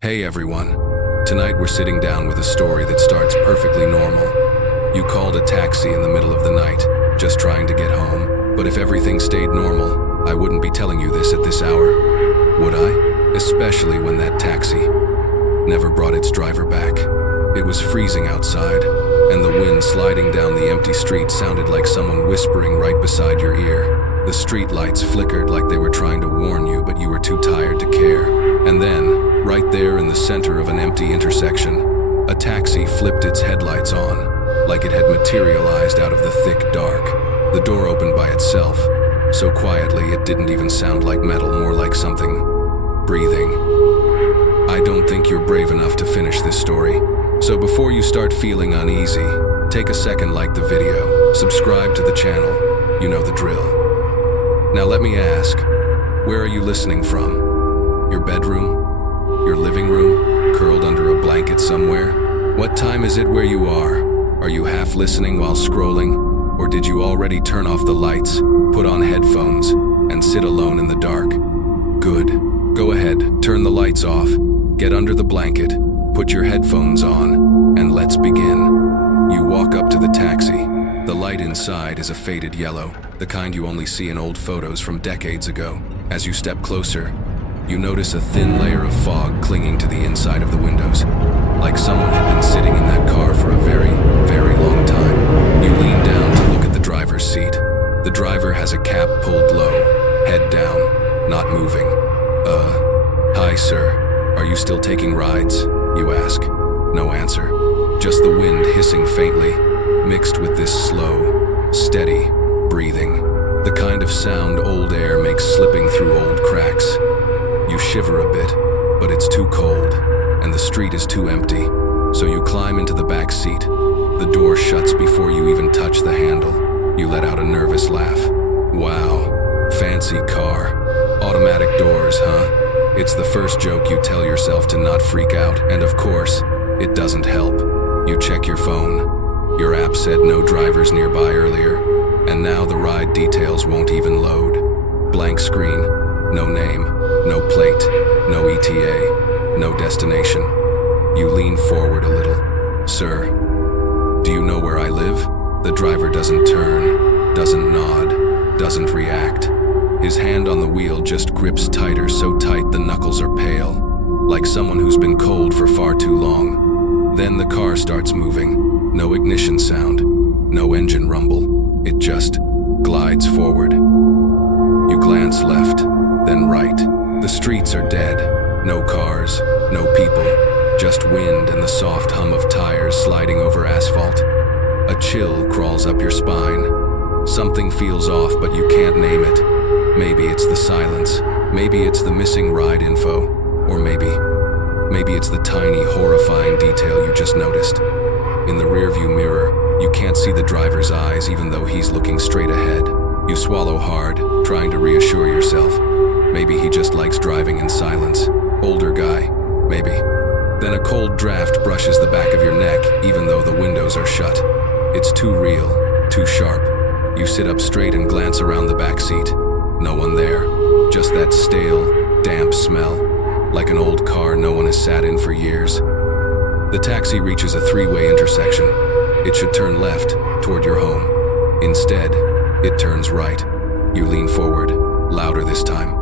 Hey everyone. Tonight we're sitting down with a story that starts perfectly normal. You called a taxi in the middle of the night, just trying to get home. But if everything stayed normal, I wouldn't be telling you this at this hour, would I? Especially when that taxi never brought its driver back. It was freezing outside, and the wind sliding down the empty street sounded like someone whispering right beside your ear. The streetlights flickered like they were trying to warn you, but you were too tired to care. And then, right there in the center of an empty intersection, a taxi flipped its headlights on, like it had materialized out of the thick dark. The door opened by itself, so quietly it didn't even sound like metal, more like something breathing. I don't think you're brave enough to finish this story, so before you start feeling uneasy, take a second, like the video, subscribe to the channel, you know the drill. Now let me ask, where are you listening from? Your bedroom? Your living room? Curled under a blanket somewhere? What time is it where you are? Are you half listening while scrolling? Or did you already turn off the lights, put on headphones, and sit alone in the dark? Good. Go ahead, turn the lights off, get under the blanket, put your headphones on, and let's begin. You walk up to the taxi. The light inside is a faded yellow, the kind you only see in old photos from decades ago. As you step closer, you notice a thin layer of fog clinging to the inside of the windows, like someone had been sitting in that car for a very, very long time. You lean down to look at the driver's seat. The driver has a cap pulled low, head down, not moving. Hi sir, are you still taking rides? You ask. No answer. Just the wind hissing faintly, mixed with this slow, steady breathing. The kind of sound old air makes slipping through old cracks. You shiver a bit, but it's too cold, and the street is too empty, so you climb into the back seat. The door shuts before you even touch the handle. You let out a nervous laugh. Wow, fancy car. Automatic doors, huh? It's the first joke you tell yourself to not freak out, and of course, it doesn't help. You check your phone. Your app said no drivers nearby earlier, and now the ride details won't even load. Blank screen, no name, no plate, no ETA, no destination. You lean forward a little. Sir, do you know where I live? The driver doesn't turn, doesn't nod, doesn't react. His hand on the wheel just grips tighter, so tight the knuckles are pale, like someone who's been cold for far too long. Then the car starts moving. No ignition sound, no engine rumble. It just glides forward. You glance left, then right. The streets are dead. No cars, no people, just wind and the soft hum of tires sliding over asphalt. A chill crawls up your spine. Something feels off, but you can't name it. Maybe it's the silence, maybe it's the missing ride info, or maybe it's the tiny, horrifying detail you just noticed. In the rearview mirror, you can't see the driver's eyes even though he's looking straight ahead. You swallow hard, trying to reassure yourself. Maybe he just likes driving in silence. Older guy, maybe. Then a cold draft brushes the back of your neck, even though the windows are shut. It's too real, too sharp. You sit up straight and glance around the back seat. No one there, just that stale, damp smell, like an old car no one has sat in for years. The taxi reaches a three-way intersection. It should turn left, toward your home. Instead, it turns right. You lean forward, louder this time.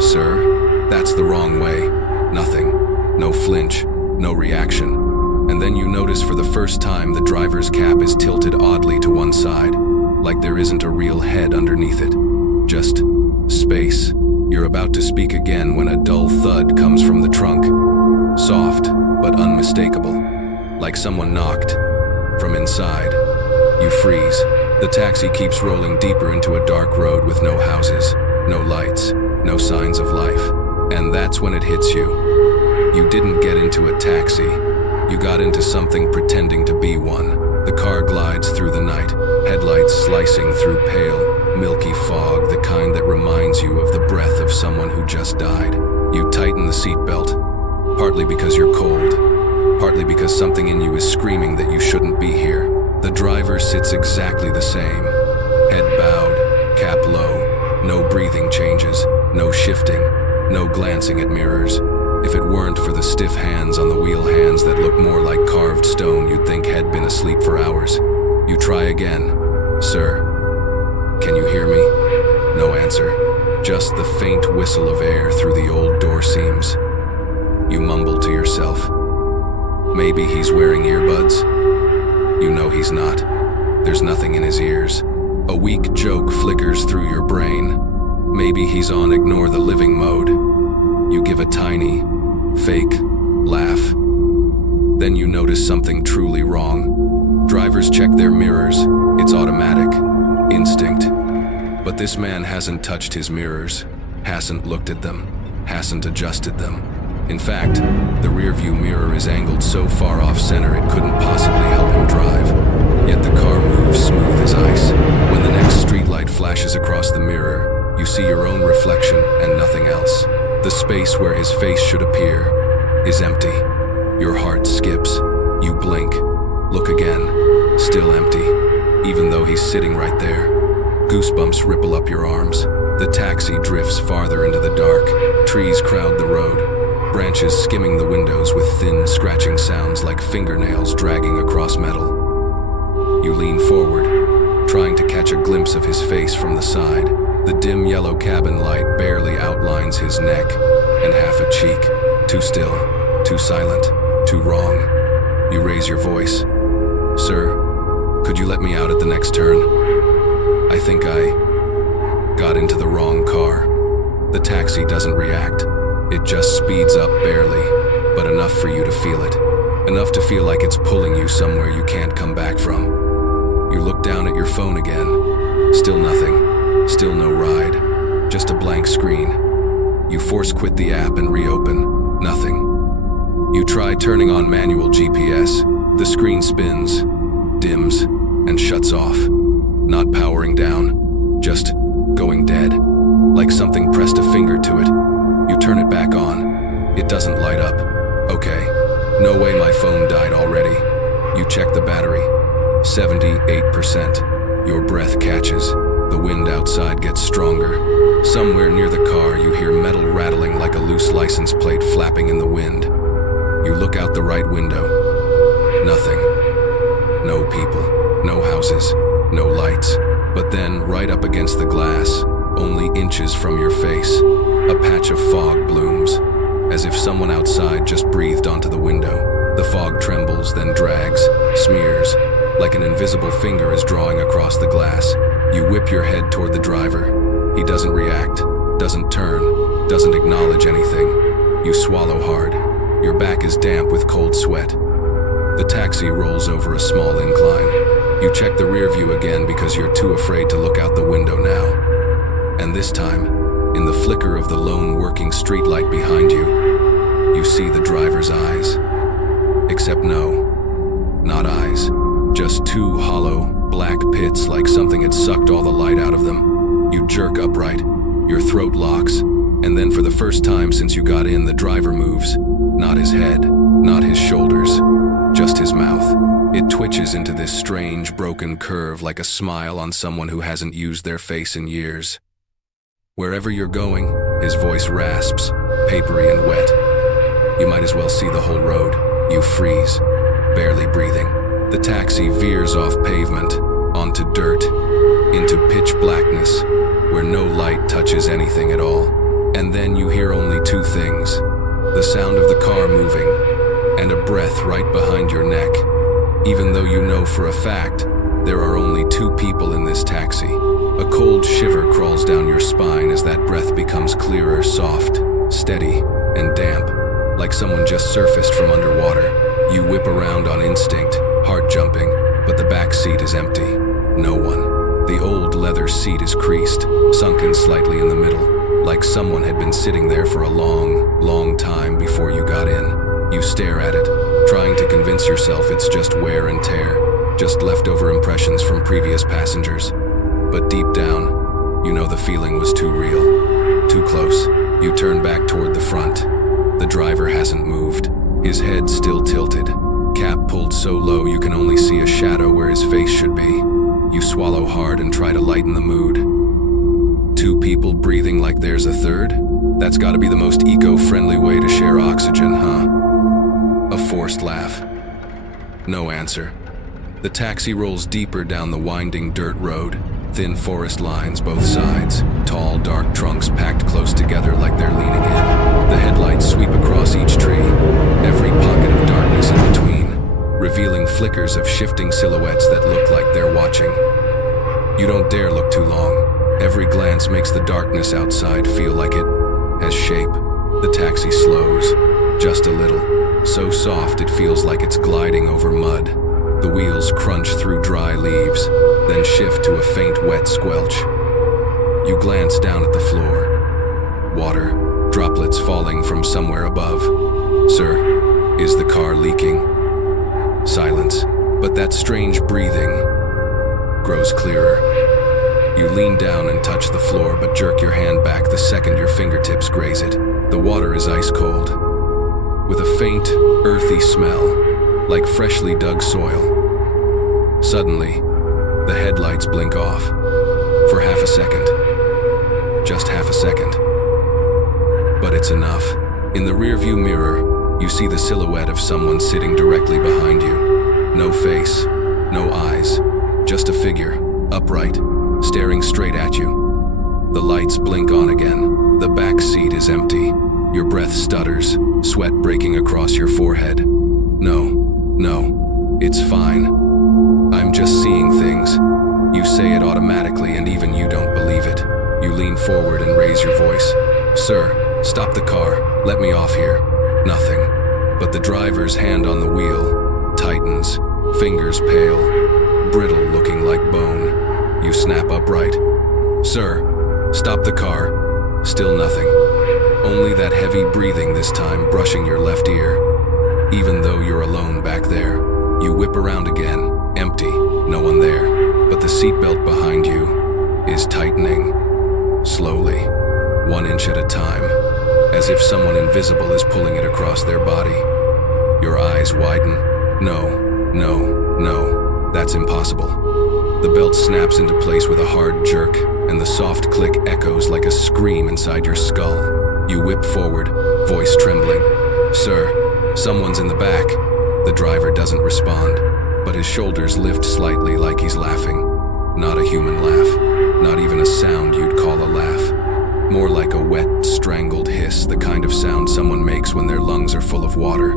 Sir, that's the wrong way. Nothing. No flinch, no reaction. And then you notice for the first time the driver's cap is tilted oddly to one side, like there isn't a real head underneath it. Just space. You're about to speak again when a dull thud comes from the trunk. Soft, but unmistakable. Like someone knocked. From inside. You freeze. The taxi keeps rolling deeper into a dark road with no houses, no lights, no signs of life. And that's when it hits you. You didn't get into a taxi. You got into something pretending to be one. The car glides through the night, headlights slicing through pale, milky fog, the kind that reminds you of the breath of someone who just died. You tighten the seatbelt, partly because you're cold, partly because something in you is screaming that you shouldn't be here. The driver sits exactly the same, head bowed, cap low, no breathing changes, no shifting, no glancing at mirrors. If it weren't for the stiff hands on the wheel, hands that look more like carved stone you'd think had been asleep for hours. You try again. Sir, can you hear me? No answer. Just the faint whistle of air through the old door seams. You mumble to yourself. Maybe he's wearing earbuds? You know he's not. There's nothing in his ears. A weak joke flickers through your brain. Maybe he's on ignore the living mode. You give a tiny, fake laugh. Then you notice something truly wrong. Drivers check their mirrors. It's automatic. Instinct. But this man hasn't touched his mirrors, hasn't looked at them, hasn't adjusted them. In fact, the rearview mirror is angled so far off center it couldn't possibly help him drive. Yet the car moves smooth as ice. When the next streetlight flashes across the mirror, you see your own reflection and nothing else. The space where his face should appear is empty. Your heart skips. You blink. Look again. Still empty. Even though he's sitting right there. Goosebumps ripple up your arms. The taxi drifts farther into the dark. Trees crowd the road. Branches skimming the windows with thin, scratching sounds like fingernails dragging across metal. You lean forward, trying to catch a glimpse of his face from the side. The dim yellow cabin light barely outlines his neck and half a cheek. Too still, too silent, too wrong. You raise your voice. Sir, could you let me out at the next turn? I think I got into the wrong car. The taxi doesn't react. It just speeds up barely, but enough for you to feel it. Enough to feel like it's pulling you somewhere you can't come back from. You look down at your phone again. Still nothing. Still no ride. Just a blank screen. You force quit the app and reopen. Nothing. You try turning on manual GPS. The screen spins, dims, and shuts off. Not powering down, just going dead. Like something pressed a finger to it. You turn it back on. It doesn't light up. Okay, no way my phone died already. You check the battery. 78%. Your breath catches. The wind outside gets stronger. Somewhere near the car, you hear metal rattling like a loose license plate flapping in the wind. You look out the right window. Nothing. No people. No houses. No lights. But then, right up against the glass, only inches from your face, a patch of fog blooms, as if someone outside just breathed onto the window. The fog trembles, then drags, smears, like an invisible finger is drawing across the glass. You whip your head toward the driver. He doesn't react, doesn't turn, doesn't acknowledge anything. You swallow hard. Your back is damp with cold sweat. The taxi rolls over a small incline. You check the rear view again because you're too afraid to look out the window now. And this time, in the flicker of the lone working streetlight behind you, you see the driver's eyes. Except no, not eyes. Just two hollow, black pits like something had sucked all the light out of them. You jerk upright, your throat locks, and then for the first time since you got in, the driver moves. Not his head, not his shoulders, just his mouth. It twitches into this strange, broken curve like a smile on someone who hasn't used their face in years. Wherever you're going, his voice rasps, papery and wet. You might as well see the whole road. You freeze, barely breathing. The taxi veers off pavement, onto dirt, into pitch blackness, where no light touches anything at all. And then you hear only two things: the sound of the car moving, and a breath right behind your neck, even though you know for a fact there are only two people in this taxi. A cold shiver crawls down your spine as that breath becomes clearer, soft, steady, and damp, like someone just surfaced from underwater. You whip around on instinct, heart jumping, but the back seat is empty. No one. The old leather seat is creased, sunken slightly in the middle, like someone had been sitting there for a long, long time before you got in. You stare at it, trying to convince yourself it's just wear and tear, just leftover impressions from previous passengers. But deep down, you know the feeling was too real, too close. You turn back toward the front. The driver hasn't moved, his head still tilted, cap pulled so low you can only see a shadow where his face should be. You swallow hard and try to lighten the mood. Two people breathing like there's a third? That's gotta be the most eco-friendly way to share oxygen, huh? A forced laugh. No answer. The taxi rolls deeper down the winding dirt road, thin forest lines both sides, tall, dark trunks packed close together like they're leaning in. The headlights sweep across each tree, every pocket of darkness in between, revealing flickers of shifting silhouettes that look like they're watching. You don't dare look too long. Every glance makes the darkness outside feel like it has shape. The taxi slows, just a little, so soft it feels like it's gliding over mud. The wheels crunch through dry leaves, then shift to a faint wet squelch. You glance down at the floor. Water, droplets falling from somewhere above. Sir, is the car leaking? Silence, but that strange breathing grows clearer. You lean down and touch the floor, but jerk your hand back the second your fingertips graze it. The water is ice cold, with a faint, earthy smell, like freshly dug soil. Suddenly, the headlights blink off. For half a second. Just half a second. But it's enough. In the rearview mirror, you see the silhouette of someone sitting directly behind you. No face, no eyes, just a figure, upright, staring straight at you. The lights blink on again. The back seat is empty. Your breath stutters, sweat breaking across your forehead. No, it's fine. I'm just seeing things. You say it automatically and even you don't believe it. You lean forward and raise your voice. Sir, stop the car. Let me off here. Nothing. But the driver's hand on the wheel tightens, fingers pale, brittle looking like bone. You snap upright. Sir, stop the car. Still nothing. Only that heavy breathing this time brushing your left ear. Even though you're alone back there, you whip around again, empty, no one there. But the seatbelt behind you is tightening, slowly, 1 inch at a time, as if someone invisible is pulling it across their body. Your eyes widen. No, that's impossible. The belt snaps into place with a hard jerk, and the soft click echoes like a scream inside your skull. You whip forward, voice trembling. Sir, someone's in the back. The driver doesn't respond, but his shoulders lift slightly like he's laughing. Not a human laugh, not even a sound you'd call a laugh. More like a wet, strangled hiss, the kind of sound someone makes when their lungs are full of water.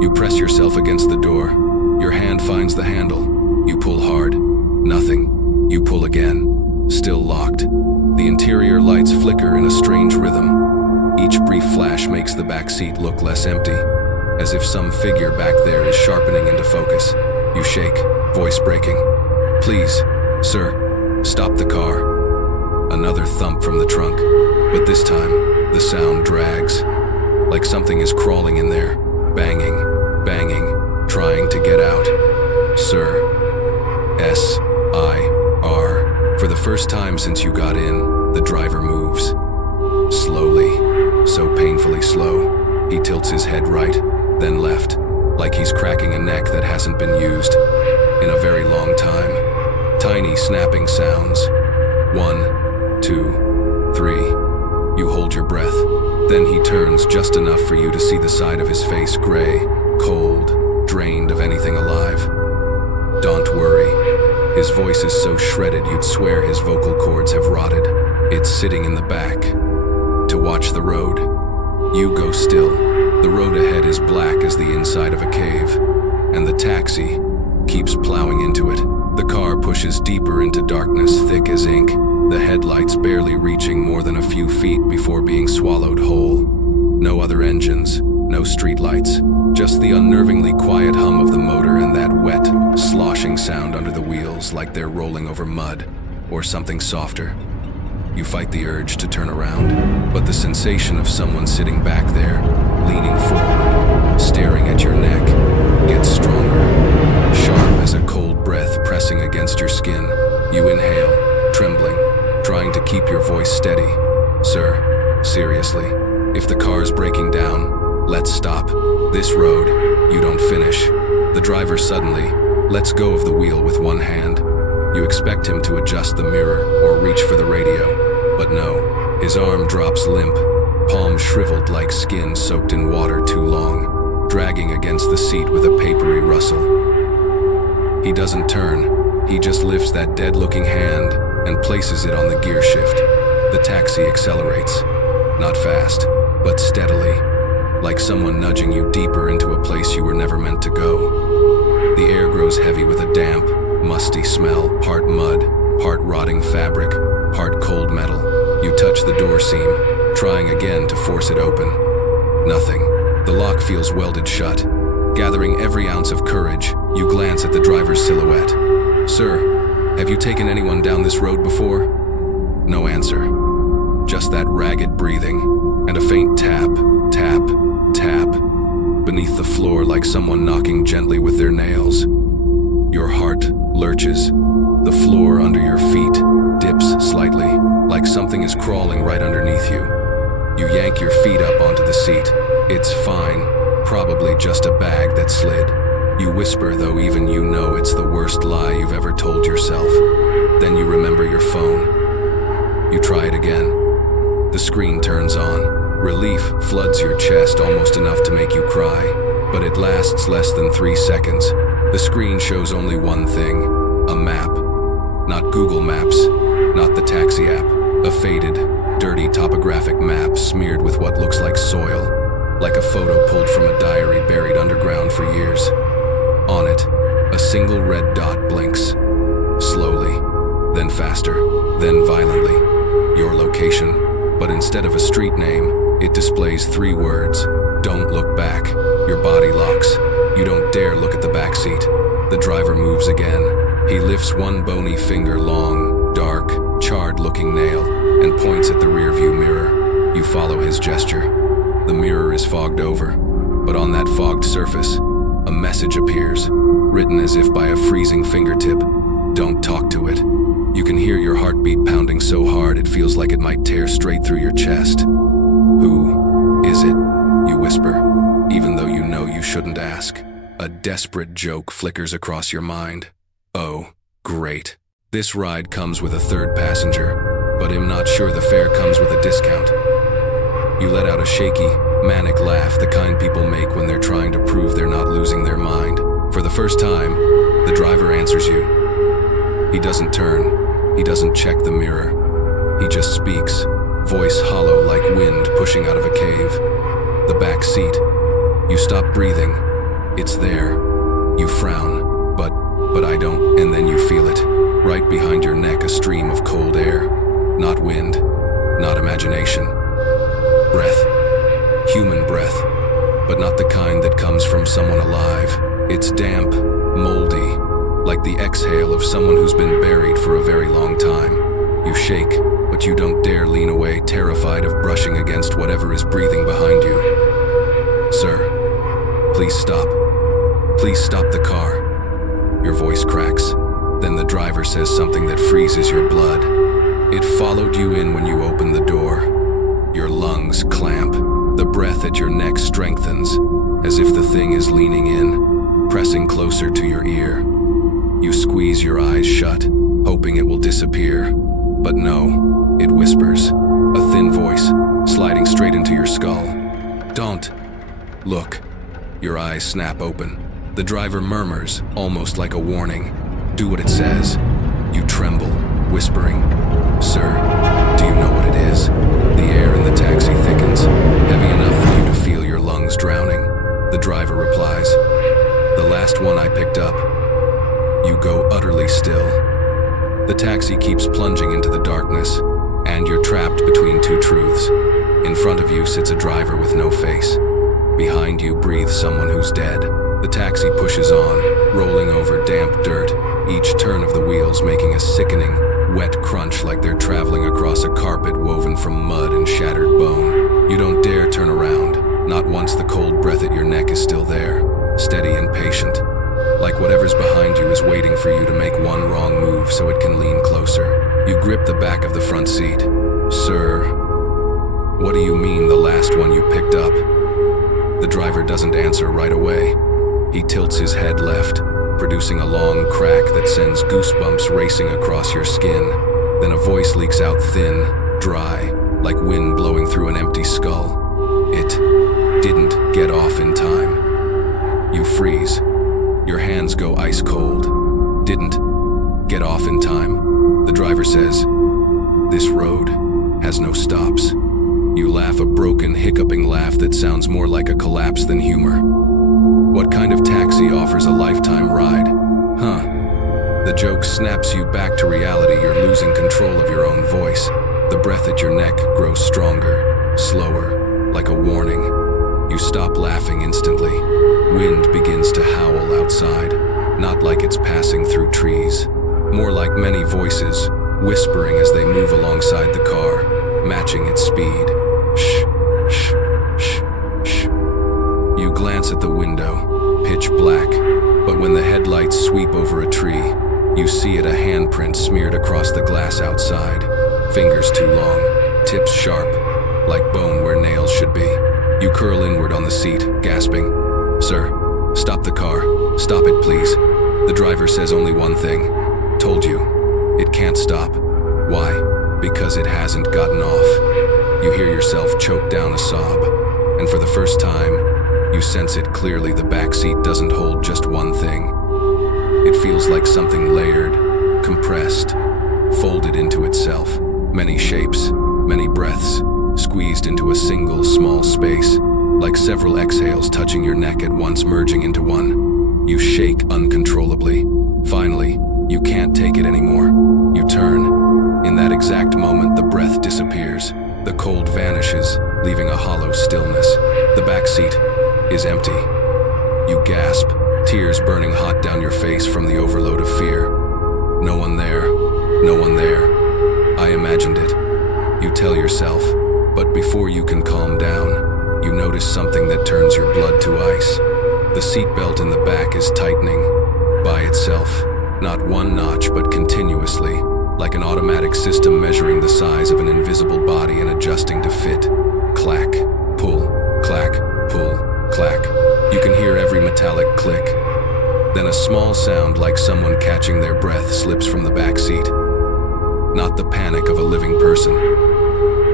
You press yourself against the door. Your hand finds the handle. You pull hard. Nothing. You pull again. Still locked. The interior lights flicker in a strange rhythm. Each brief flash makes the back seat look less empty, as if some figure back there is sharpening into focus. You shake, voice breaking. Please, sir, stop the car. Another thump from the trunk, but this time, the sound drags, like something is crawling in there, banging, trying to get out. Sir, S-I-R. For the first time since you got in, the driver moves. Slowly, so painfully slow. He tilts his head right, then left, like he's cracking a neck that hasn't been used in a very long time. Tiny snapping sounds. 1, 2, 3. You hold your breath. Then he turns just enough for you to see the side of his face gray, cold, drained of anything alive. Don't worry. His voice is so shredded you'd swear his vocal cords have rotted. It's sitting in the back. To watch the road. You go still. The road ahead is black as the inside of a cave, and the taxi keeps plowing into it. The car pushes deeper into darkness thick as ink, the headlights barely reaching more than a few feet before being swallowed whole. No other engines, no streetlights, just the unnervingly quiet hum of the motor and that wet, sloshing sound under the wheels like they're rolling over mud or something softer. You fight the urge to turn around, but the sensation of someone sitting back there, leaning forward, staring at your neck, gets stronger, sharp as a cold breath pressing against your skin. You inhale, trembling, trying to keep your voice steady. Sir, seriously, if the car's breaking down, let's stop. This road, you don't finish. The driver suddenly lets go of the wheel with one hand. You expect him to adjust the mirror or reach for the radio, but no, his arm drops limp, palms shriveled like skin soaked in water too long, dragging against the seat with a papery rustle. He doesn't turn, he just lifts that dead-looking hand and places it on the gear shift. The taxi accelerates, not fast, but steadily, like someone nudging you deeper into a place you were never meant to go. The air grows heavy with a damp, musty smell, part mud, part rotting fabric, part cold metal. You touch the door seam, trying again to force it open. Nothing. The lock feels welded shut. Gathering every ounce of courage, you glance at the driver's silhouette. "Sir, have you taken anyone down this road before?" No answer. Just that ragged breathing, and a faint tap, tap, tap, beneath the floor like someone knocking gently with their nails. Your heart lurches. The floor under your feet dips slightly, like something is crawling right underneath you. You yank your feet up onto the seat. It's fine, probably just a bag that slid. You whisper, though even you know it's the worst lie you've ever told yourself. Then you remember your phone. You try it again. The screen turns on. Relief floods your chest almost enough to make you cry, but it lasts less than 3 seconds. The screen shows only one thing, a map. Not Google Maps, not the taxi app, a faded, dirty topographic map smeared with what looks like soil, like a photo pulled from a diary buried underground for years. On it, a single red dot blinks, slowly, then faster, then violently. Your location, but instead of a street name, it displays 3 words, "Don't look back." Your body locks. You don't dare look at the backseat. The driver moves again. He lifts one bony finger, long, dark, charred-looking nail, and points at the rearview mirror. You follow his gesture. The mirror is fogged over, but on that fogged surface, a message appears, written as if by a freezing fingertip. Don't talk to it. You can hear your heartbeat pounding so hard it feels like it might tear straight through your chest. "Who is it?" you whisper, even though you know you shouldn't ask. A desperate joke flickers across your mind. Oh, great. This ride comes with a 3rd passenger, but I'm not sure the fare comes with a discount. You let out a shaky, manic laugh, the kind people make when they're trying to prove they're not losing their mind. For the first time, the driver answers you. He doesn't turn. He doesn't check the mirror. He just speaks, voice hollow like wind pushing out of a cave. The back seat. You stop breathing. It's there. You frown. But I don't. And then you feel it. Right behind your neck, a stream of cold air. Not wind. Not imagination. Breath. Human breath. But not the kind that comes from someone alive. It's damp, moldy, like the exhale of someone who's been buried for a very long time. You shake, but you don't dare lean away, terrified of brushing against whatever is breathing behind you. "Sir, please stop. Please stop the car." Your voice cracks. Then the driver says something that freezes your blood. "It followed you in when you opened the door." Your lungs clamp. The breath at your neck strengthens, as if the thing is leaning in, pressing closer to your ear. You squeeze your eyes shut, hoping it will disappear. But no, it whispers, a thin voice, sliding straight into your skull. "Don't look." Your eyes snap open. The driver murmurs, almost like a warning. "Do what it says." You tremble, whispering, "Sir, do you know what it is?" The air in the taxi thickens, heavy enough for you to feel your lungs drowning. The driver replies, "The last one I picked up." You go utterly still. The taxi keeps plunging into the darkness, and you're trapped between 2 truths. In front of you sits a driver with no face. Behind you breathes someone who's dead. The taxi pushes on, rolling over damp dirt, each turn of the wheels making a sickening, wet crunch like they're traveling across a carpet woven from mud and shattered bone. You don't dare turn around, not once the cold breath at your neck is still there, steady and patient, like whatever's behind you is waiting for you to make one wrong move so it can lean closer. You grip the back of the front seat. "Sir, what do you mean the last one you picked up?" The driver doesn't answer right away. He tilts his head left, producing a long crack that sends goosebumps racing across your skin. Then a voice leaks out thin, dry, like wind blowing through an empty skull. It didn't get off in time. You freeze. Your hands go ice cold. Didn't get off in time. The driver says, "This road has no stops." You laugh a broken, hiccuping laugh that sounds more like a collapse than humor. What kind of taxi offers a lifetime ride? Huh? The joke snaps you back to reality. You're losing control of your own voice. The breath at your neck grows stronger, slower, like a warning. You stop laughing instantly. Wind begins to howl outside, not like it's passing through trees, more like many voices, whispering as they move alongside the car, matching its speed. Shh, shh, shh, shh. You glance at the window, pitch black, but when the headlights sweep over a tree, you see it, a handprint smeared across the glass outside. Fingers too long, tips sharp, like bone where nails should be. You curl inward on the seat, gasping. "Sir, stop the car. Stop it, please." The driver says only one thing. "Told you. It can't stop." Why? Because it hasn't gotten off. You hear yourself choke down a sob, and for the first time, you sense it clearly. The backseat doesn't hold just one thing. It feels like something layered, compressed, folded into itself. Many shapes, many breaths, squeezed into a single small space, like several exhales touching your neck at once, merging into one. You shake uncontrollably. Finally, you can't take it anymore. You turn. In that exact moment, the breath disappears. The cold vanishes, leaving a hollow stillness. The back seat is empty. You gasp, tears burning hot down your face from the overload of fear. No one there. No one there. I imagined it. You tell yourself, but before you can calm down, you notice something that turns your blood to ice. The seatbelt in the back is tightening, by itself, not one notch but continuously, like an automatic system measuring the size of an invisible body and adjusting to fit. Clack, pull, clack, pull, clack. You can hear every metallic click. Then a small sound like someone catching their breath slips from the back seat. Not the panic of a living person,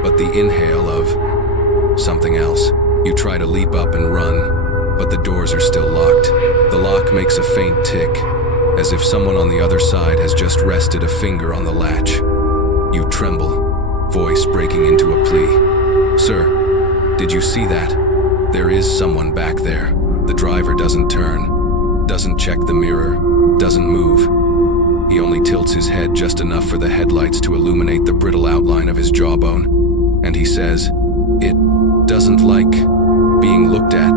but the inhale of something else. You try to leap up and run, but the doors are still locked. The lock makes a faint tick, as if someone on the other side has just rested a finger on the latch. You tremble, voice breaking into a plea. "Sir, did you see that? There is someone back there." The driver doesn't turn, doesn't check the mirror, doesn't move. He only tilts his head just enough for the headlights to illuminate the brittle outline of his jawbone. And he says, "It doesn't like being looked at."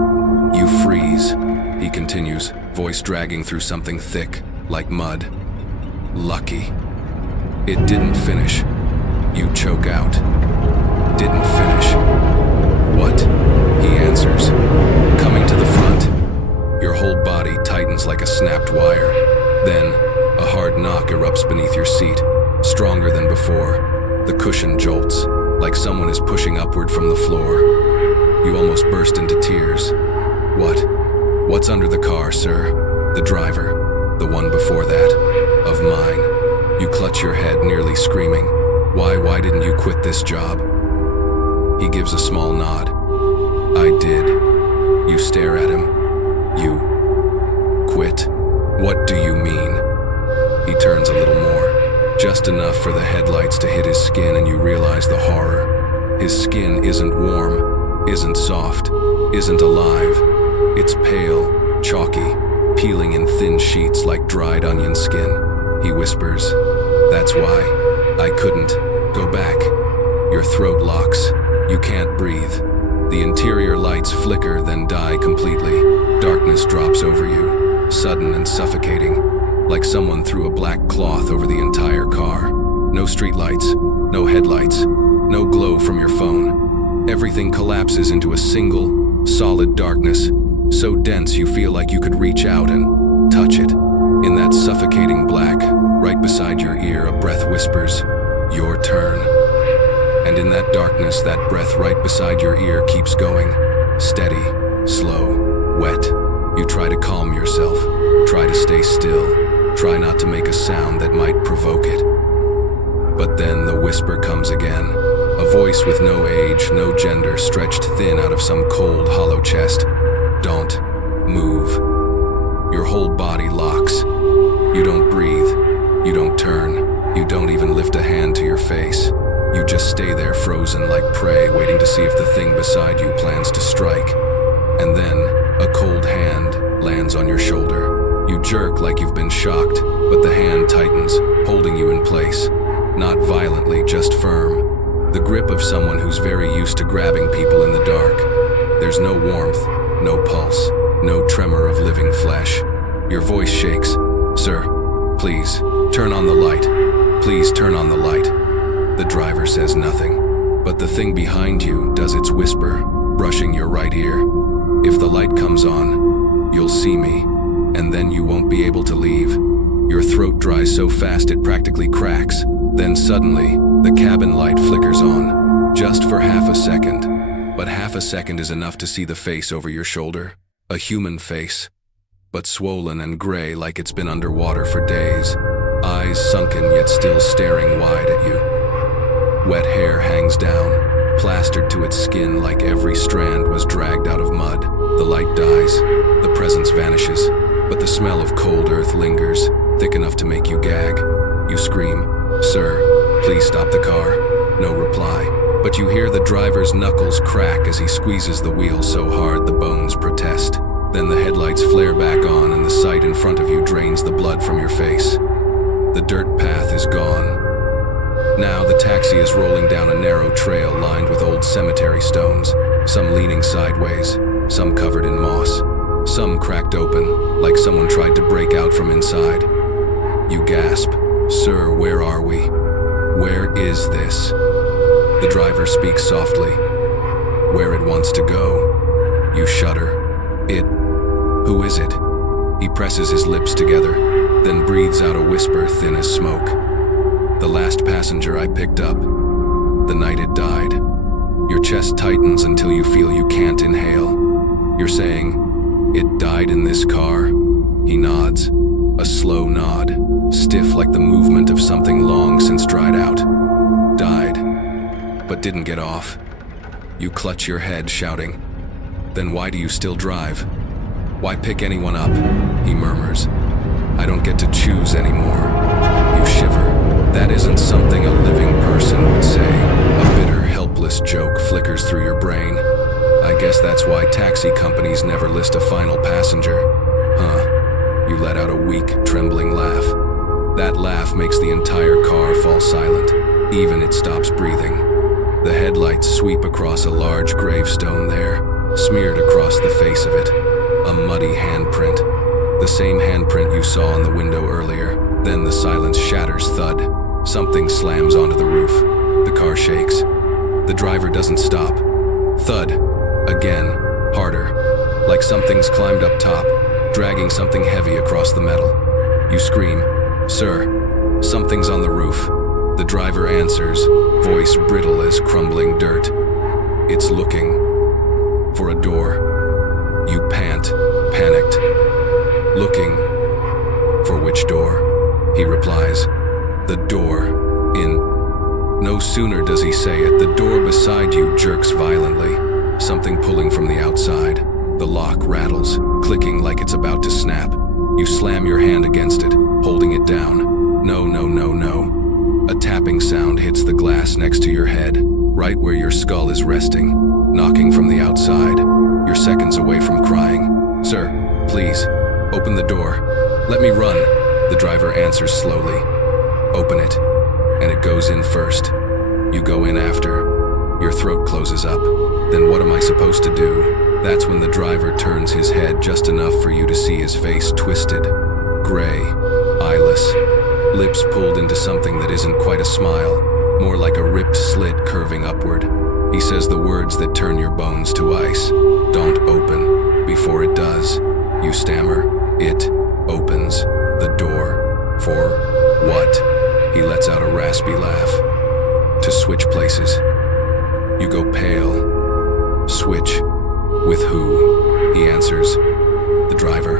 You freeze. He continues, voice dragging through something thick, like mud. "Lucky." It didn't finish. You choke out. "Didn't finish." "What?" He answers, coming to the front. Your whole body tightens like a snapped wire. Then, a hard knock erupts beneath your seat, stronger than before. The cushion jolts, like someone is pushing upward from the floor. You almost burst into tears. "What? What's under the car, sir?" "The driver, the one before that, of mine." You clutch your head, nearly screaming. Why didn't you quit this job?" He gives a small nod. "I did." You stare at him. "You quit? What do you mean?" He turns a little more, just enough for the headlights to hit his skin, and you realize the horror. His skin isn't warm, isn't soft, isn't alive. It's pale, chalky, peeling in thin sheets like dried onion skin. He whispers, "That's why I couldn't go back." Your throat locks. You can't breathe. The interior lights flicker, then die completely. Darkness drops over you, sudden and suffocating, like someone threw a black cloth over the entire car. No streetlights, no headlights, no glow from your phone. Everything collapses into a single, solid darkness, so dense you feel like you could reach out and touch it. In that suffocating black, right beside your ear, a breath whispers, "Your turn." And in that darkness, that breath right beside your ear keeps going, steady, slow, wet. You try to calm yourself, try to stay still, try not to make a sound that might provoke it. But then the whisper comes again, A voice with no age, no gender, stretched thin out of some cold, hollow chest. Don't move. Your whole body locks. You don't breathe. You don't turn. You don't even lift a hand to your face. You just stay there frozen like prey, waiting to see if the thing beside you plans to strike. And then, a cold hand lands on your shoulder. You jerk like you've been shocked, but the hand tightens, holding you in place. Not violently, just firm. The grip of someone who's very used to grabbing people in the dark. There's no warmth, no pulse, no tremor of living flesh. Your voice shakes. Sir, please, turn on the light. Please turn on the light. The driver says nothing, but the thing behind you does its whisper, brushing your right ear. If the light comes on, you'll see me, and then you won't be able to leave. Your throat dries so fast it practically cracks. Then suddenly, the cabin light flickers on, just for half a second. But half a second is enough to see the face over your shoulder. A human face, but swollen and gray like it's been underwater for days. Eyes sunken yet still staring wide at you. Wet hair hangs down, plastered to its skin like every strand was dragged out of mud. The light dies, the presence vanishes, but the smell of cold earth lingers, thick enough to make you gag. You scream, "Sir, please stop the car." No reply, but you hear the driver's knuckles crack as he squeezes the wheel so hard the bones protest. Then the headlights flare back on and the sight in front of you drains the blood from your face. The dirt path is gone. Now the taxi is rolling down a narrow trail lined with old cemetery stones, some leaning sideways, some covered in moss, some cracked open, like someone tried to break out from inside. You gasp, "Sir, where are we? Where is this?" The driver speaks softly. "Where it wants to go." You shudder. "It? Who is it?" He presses his lips together, then breathes out a whisper thin as smoke. "The last passenger I picked up. The night it died." Your chest tightens until you feel you can't inhale. You're saying, "It died in this car?" He nods, a slow nod, stiff like the movement of something long since dried out. "Died, but didn't get off." You clutch your head, shouting, "Then why do you still drive? Why pick anyone up?" He murmurs, "I don't get to choose anymore." You shiver. That isn't something a living person would say. A bitter, helpless joke flickers through your brain. I guess that's why taxi companies never list a final passenger. Huh. You let out a weak, trembling laugh. That laugh makes the entire car fall silent. Even it stops breathing. The headlights sweep across a large gravestone there, smeared across the face of it. A muddy handprint. The same handprint you saw on the window earlier. Then the silence shatters, thud. Something slams onto the roof. The car shakes. The driver doesn't stop. Thud. Again. Harder. Like something's climbed up top, dragging something heavy across the metal. You scream, "Sir, something's on the roof." The driver answers, voice brittle as crumbling dirt. "It's looking for a door." You pant, panicked. "Looking for which door?" He replies, "The door in." No sooner does he say it, the door beside you jerks violently, something pulling from the outside. The lock rattles, clicking like it's about to snap. You slam your hand against it, holding it down. No, no, no, no. A tapping sound hits the glass next to your head, right where your skull is resting, knocking from the outside. You're seconds away from crying. "Sir, please, open the door. Let me run." The driver answers slowly. "Open it." And it goes in first. You go in after. Your throat closes up. Then what am I supposed to do? That's when the driver turns his head just enough for you to see his face twisted, gray, eyeless, lips pulled into something that isn't quite a smile, more like a ripped slit curving upward. He says the words that turn your bones to ice. "Don't open." Before it does, you stammer. "It opens the door. For what?" He lets out a raspy laugh. "To switch places." You go pale. "Switch? With who?" He answers. "The driver."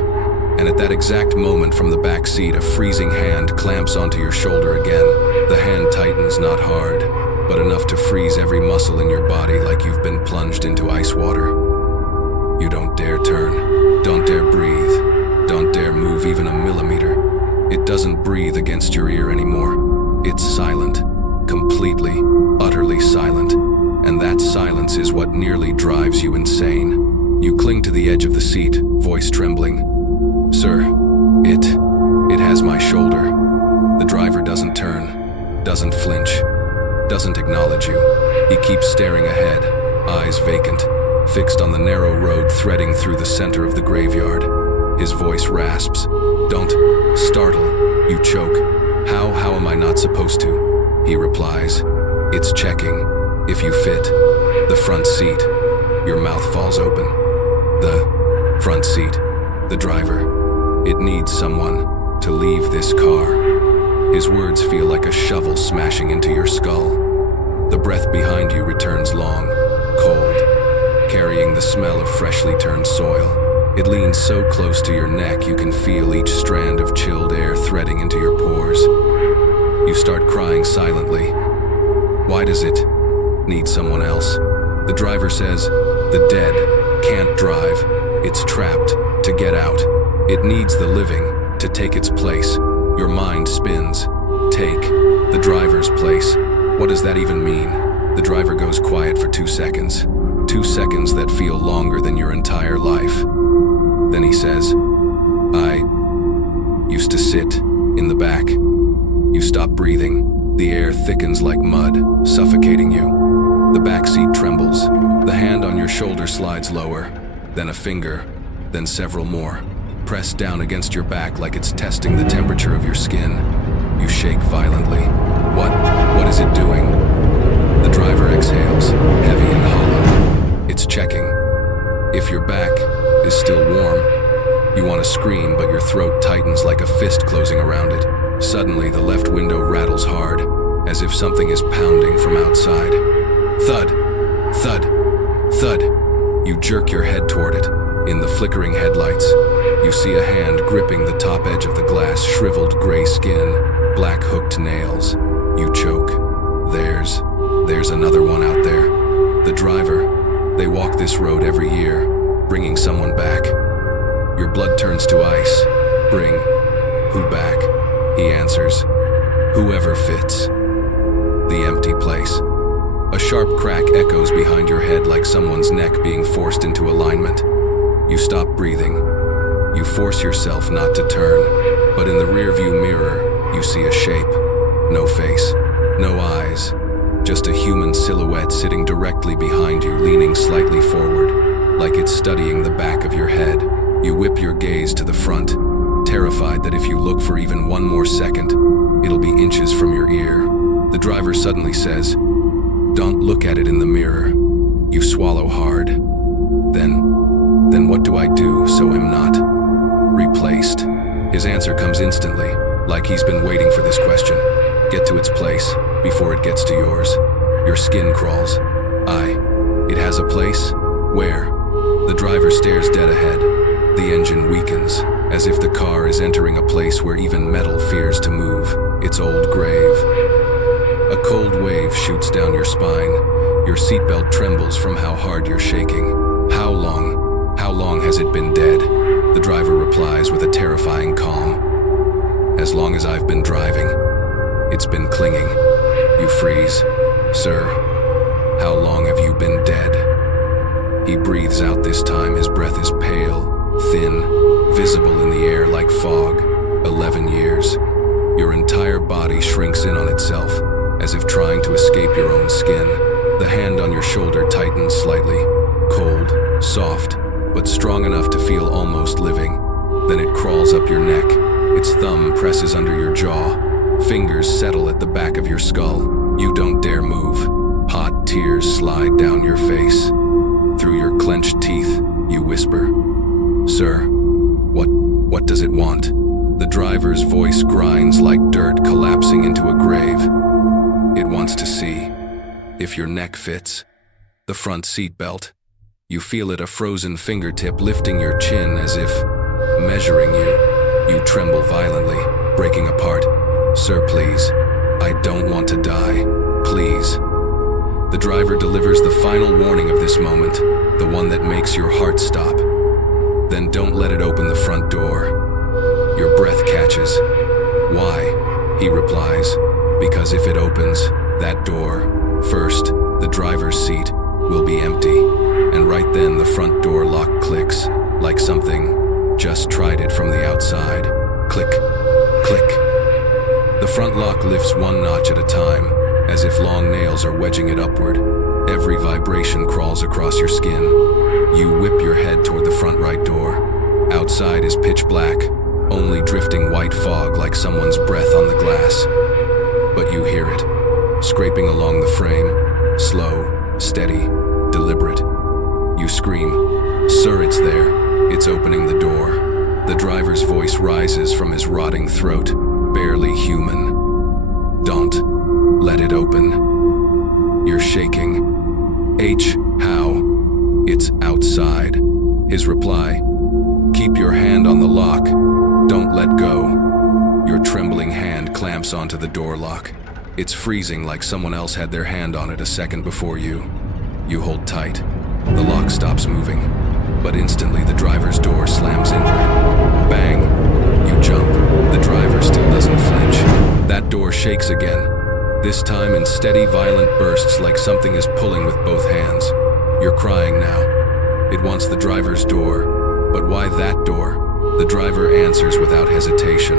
And at that exact moment from the back seat, a freezing hand clamps onto your shoulder again. The hand tightens, not hard, but enough to freeze every muscle in your body like you've been plunged into ice water. You don't dare turn, don't dare breathe, don't dare move even a millimeter. It doesn't breathe against your ear anymore. It's silent, completely, utterly silent. And that silence is what nearly drives you insane. You cling to the edge of the seat, voice trembling. Sir, it has my shoulder. The driver doesn't turn, doesn't flinch, doesn't acknowledge you. He keeps staring ahead, eyes vacant, fixed on the narrow road threading through the center of the graveyard. His voice rasps. Don't startle, you choke. How am I not supposed to? He replies. It's checking. If you fit, the front seat. Your mouth falls open. The front seat. The driver. It needs someone to leave this car. His words feel like a shovel smashing into your skull. The breath behind you returns long, cold, carrying the smell of freshly turned soil. It leans so close to your neck you can feel each strand of chilled air threading into your pores. You start crying silently. Why does it need someone else? The driver says, the dead can't drive. It's trapped to get out. It needs the living to take its place. Your mind spins. Take the driver's place. What does that even mean? The driver goes quiet for 2 seconds. 2 seconds that feel longer than your entire life. Then he says, I used to sit in the back. You stop breathing. The air thickens like mud, suffocating you. The backseat trembles. The hand on your shoulder slides lower, then a finger, then several more, pressed down against your back like it's testing the temperature of your skin. You shake violently. What is it doing? The driver exhales, heavy and hollow. It's checking. If your back is still warm, you want to scream, but your throat tightens like a fist closing around it. Suddenly, the left window rattles hard, as if something is pounding from outside. Thud, thud, thud. You jerk your head toward it. In the flickering headlights, you see a hand gripping the top edge of the glass, shriveled gray skin, black hooked nails. You choke. There's another one out there. The driver. They walk this road every year, bringing someone back. Your blood turns to ice. Bring who back? He answers, whoever fits. The empty place. A sharp crack echoes behind your head like someone's neck being forced into alignment. You stop breathing. You force yourself not to turn, but in the rearview mirror, you see a shape. No face, no eyes, just a human silhouette sitting directly behind you, leaning slightly forward, like it's studying the back of your head. You whip your gaze to the front, terrified that if you look for even one more second, it'll be inches from your ear. The driver suddenly says, "Don't look at it in the mirror." You swallow hard. Then what do I do so I'm not replaced? His answer comes instantly, like he's been waiting for this question. Get to its place before it gets to yours. Your skin crawls. It has a place? Where? The driver stares dead ahead. The engine weakens, as if the car is entering a place where even metal fears to move. Its old grave. A cold wave shoots down your spine. Your seatbelt trembles from how hard you're shaking. How long? How long has it been dead? The driver replies with a terrifying calm. As long as I've been driving. It's been clinging. You freeze. Sir, how long have you been dead? He breathes out this time. His breath is pale, thin, visible in the air like fog. 11 years. Your entire body shrinks in on itself, as if trying to escape your own skin. The hand on your shoulder tightens slightly, cold, soft, but strong enough to feel almost living. Then it crawls up your neck. Its thumb presses under your jaw. Fingers settle at the back of your skull. You don't dare move. Hot tears slide down your face. Through your clenched teeth, you whisper, "Sir, what does it want?" The driver's voice grinds like dirt collapsing into a grave. It wants to see if your neck fits. The front seat belt. You feel it, a frozen fingertip lifting your chin as if measuring you. You tremble violently, breaking apart. "Sir, please. I don't want to die. Please." The driver delivers the final warning of this moment, the one that makes your heart stop. Then don't let it open the front door. Your breath catches. Why? He replies. Because if it opens, that door, first, the driver's seat, will be empty. And right then the front door lock clicks, like something just tried it from the outside. Click, click. The front lock lifts one notch at a time, as if long nails are wedging it upward. Every vibration crawls across your skin. You whip your head toward the front right door. Outside is pitch black, only drifting white fog like someone's breath on the glass. But you hear it, scraping along the frame, slow, steady, deliberate. You scream, "Sir, it's there. It's opening the door." The driver's voice rises from his rotting throat, barely human. "Don't let it open." You're shaking. How? It's outside. His reply, "Keep your hand on the lock. Don't let go." Your trembling hand clamps onto the door lock. It's freezing like someone else had their hand on it a second before you. You hold tight. The lock stops moving, but instantly the driver's door slams inward. Bang! You jump. The driver still doesn't flinch. That door shakes again, this time in steady, violent bursts like something is pulling with both hands. You're crying now. It wants the driver's door, but why that door? The driver answers without hesitation.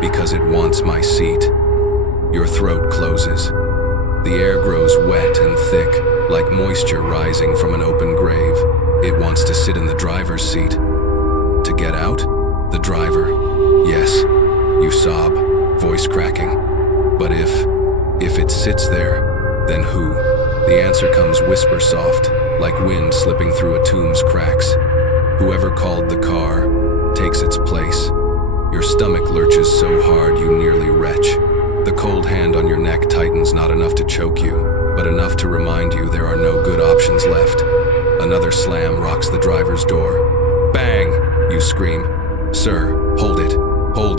"Because it wants my seat." Your throat closes. The air grows wet and thick, like moisture rising from an open grave. It wants to sit in the driver's seat. To get out? The driver. Yes. You sob, voice cracking. But if it sits there, then who? The answer comes whisper soft, like wind slipping through a tomb's cracks. Whoever called the car takes its place. Your stomach lurches so hard you nearly retch. The cold hand on your neck tightens not enough to choke you, but enough to remind you there are no good options left. Another slam rocks the driver's door. Bang! You scream. "Sir, hold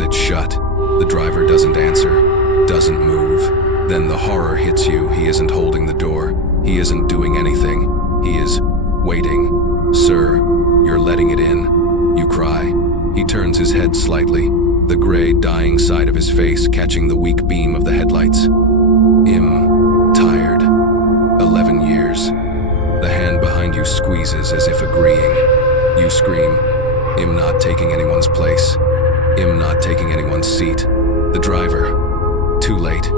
it shut." The driver doesn't answer, doesn't move. Then the horror hits you. He isn't holding the door. He isn't doing anything. He is waiting. "Sir, you're letting it in." You cry. He turns his head slightly, the gray, dying side of his face catching the weak beam of the headlights. Tired. 11 years. The hand behind you squeezes as if agreeing. You scream. Not taking anyone's place. Not taking anyone's seat. The driver. Too late.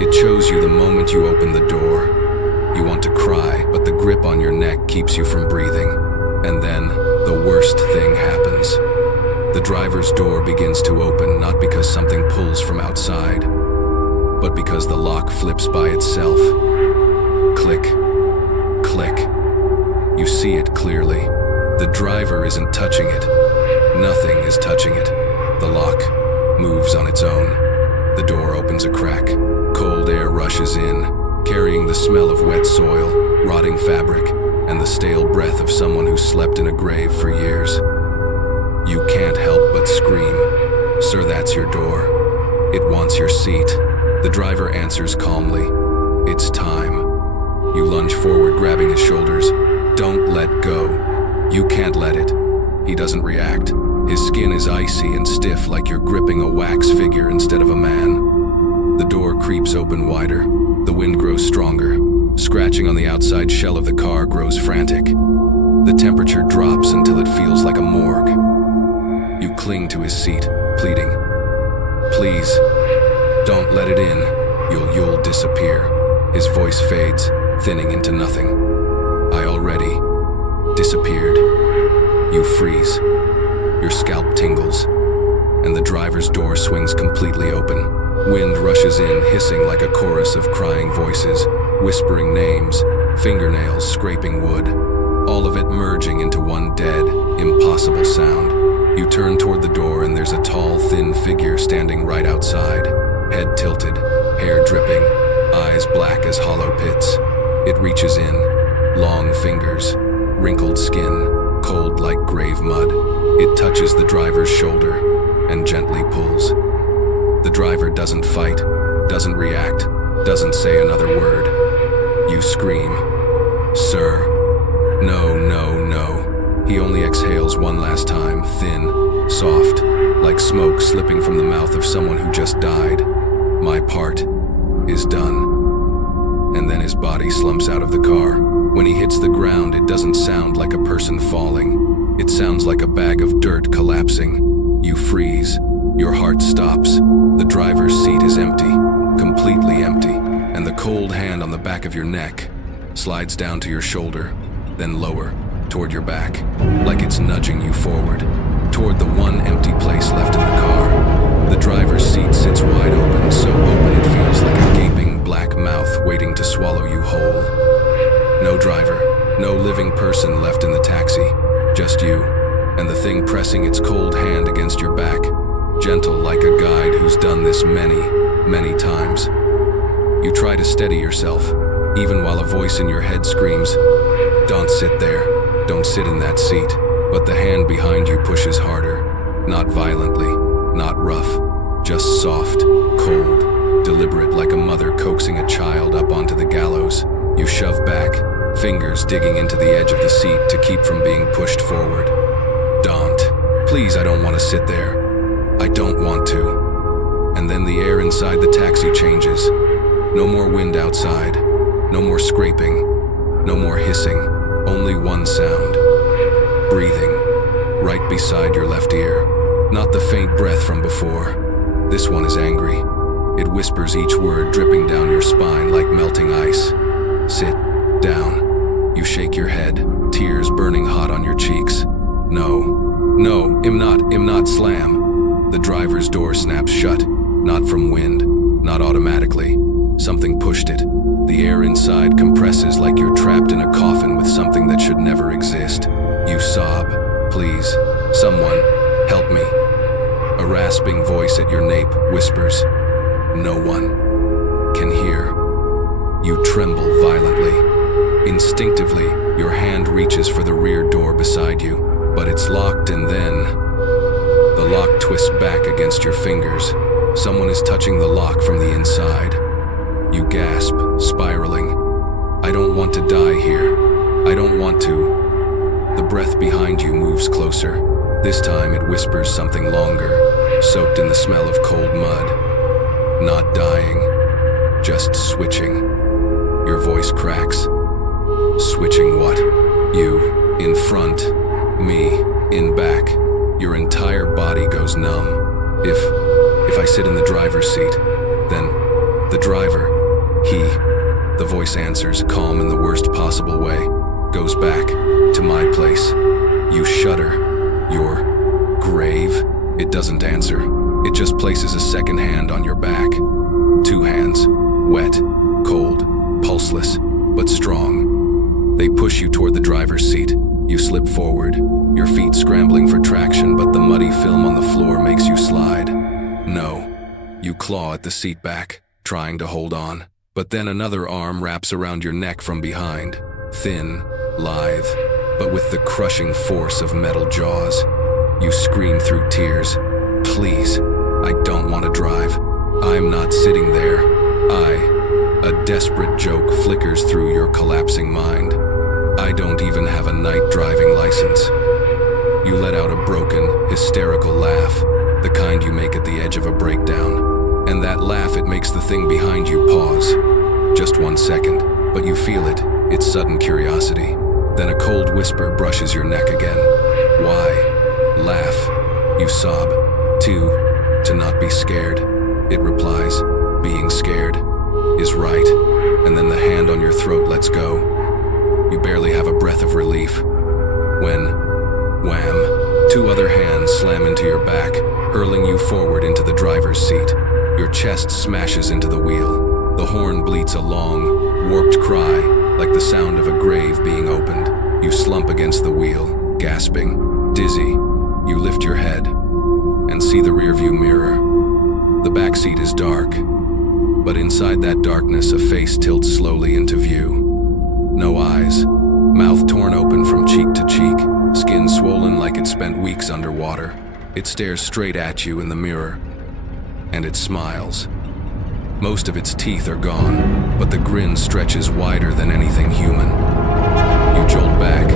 It chose you the moment you open the door. You want to cry, but the grip on your neck keeps you from breathing. And then, the worst thing happens. The driver's door begins to open not because something pulls from outside, but because the lock flips by itself. Click, click. You see it clearly. The driver isn't touching it. Nothing is touching it. The lock moves on its own. The door opens a crack. Cold air rushes in, carrying the smell of wet soil, rotting fabric, and the stale breath of someone who slept in a grave for years. You can't help but scream. "Sir, that's your door. It wants your seat." The driver answers calmly. "It's time." You lunge forward, grabbing his shoulders. "Don't let go. You can't let it." He doesn't react. His skin is icy and stiff like you're gripping a wax figure instead of a man. The door creeps open wider. The wind grows stronger. Scratching on the outside shell of the car grows frantic. The temperature drops until it feels like a morgue. You cling to his seat, pleading. "Please, don't let it in. You'll disappear." His voice fades, thinning into nothing. "I already disappeared." You freeze. Your scalp tingles, and the driver's door swings completely open. Wind rushes in, hissing like a chorus of crying voices, whispering names, fingernails scraping wood, all of it merging into one dead, impossible sound. You turn toward the door and there's a tall, thin figure standing right outside, head tilted, hair dripping, eyes black as hollow pits. It reaches in, long fingers, wrinkled skin, cold like grave mud. It touches the driver's shoulder and gently pulls. The driver doesn't fight, doesn't react, doesn't say another word. You scream, "Sir." No, no, no. He only exhales one last time, thin, soft, like smoke slipping from the mouth of someone who just died. My part is done. And then his body slumps out of the car. When he hits the ground, it doesn't sound like a person falling. It sounds like a bag of dirt collapsing. You freeze. Your heart stops. The driver's seat is empty, completely empty, and the cold hand on the back of your neck slides down to your shoulder, then lower, toward your back, like it's nudging you forward, toward the one empty place left in the car. The driver's seat sits wide open, so open it feels like a gaping black mouth waiting to swallow you whole. No driver, no living person left in the taxi, just you, and the thing pressing its cold hand against your back, gentle like a guide who's done this many, many times. You try to steady yourself, even while a voice in your head screams, "Don't sit there, don't sit in that seat." But the hand behind you pushes harder, not violently, not rough, just soft, cold, deliberate like a mother coaxing a child up onto the gallows. You shove back, fingers digging into the edge of the seat to keep from being pushed forward. "Don't. Please, I don't want to sit there. I don't want to." And then the air inside the taxi changes. No more wind outside, no more scraping, no more hissing, only one sound. Breathing, right beside your left ear. Not the faint breath from before. This one is angry. It whispers each word dripping down your spine like melting ice. "Sit down." You shake your head, tears burning hot on your cheeks. "No, no, I'm not, slam." The driver's door snaps shut, not from wind, not automatically. Something pushed it. The air inside compresses like you're trapped in a coffin with something that should never exist. You sob, "Please, someone, help me." A rasping voice at your nape whispers, "No one can hear." You tremble violently. Instinctively, your hand reaches for the rear door beside you, but it's locked, and then the lock twists back against your fingers. Someone is touching the lock from the inside. You gasp, spiraling. "I don't want to die here. I don't want to." The breath behind you moves closer. This time it whispers something longer, soaked in the smell of cold mud. "Not dying, just switching." Your voice cracks. "Switching what?" You, in front, me, in back. Your entire body goes numb. If I sit in the driver's seat, then the driver, the voice answers, calm in the worst possible way, goes back to my place. You shudder. Your grave? It doesn't answer. It just places a second hand on your back. Two hands, wet, cold, pulseless, but strong. They push you toward the driver's seat. You slip forward, your feet scrambling for traction, but the muddy film on the floor makes you slide. No. You claw at the seat back, trying to hold on. But then another arm wraps around your neck from behind. Thin, lithe, but with the crushing force of metal jaws. You scream through tears. "Please, I don't want to drive. I'm not sitting there. A desperate joke flickers through your collapsing mind. "I don't even have a night driving license." You let out a broken, hysterical laugh, the kind you make at the edge of a breakdown. And that laugh, it makes the thing behind you pause. Just 1 second, but you feel it. It's sudden curiosity. Then a cold whisper brushes your neck again. "Why? Laugh." You sob. To not be scared." It replies, "Being scared is right." And then the hand on your throat lets go. You barely have a breath of relief. When, wham, two other hands slam into your back, hurling you forward into the driver's seat. Your chest smashes into the wheel. The horn bleats a long, warped cry, like the sound of a grave being opened. You slump against the wheel, gasping, dizzy. You lift your head and see the rearview mirror. The backseat is dark, but inside that darkness a face tilts slowly into view. No eyes, mouth torn open from cheek to cheek, skin swollen like it spent weeks underwater. It stares straight at you in the mirror, and it smiles. Most of its teeth are gone, but the grin stretches wider than anything human. You jolt back,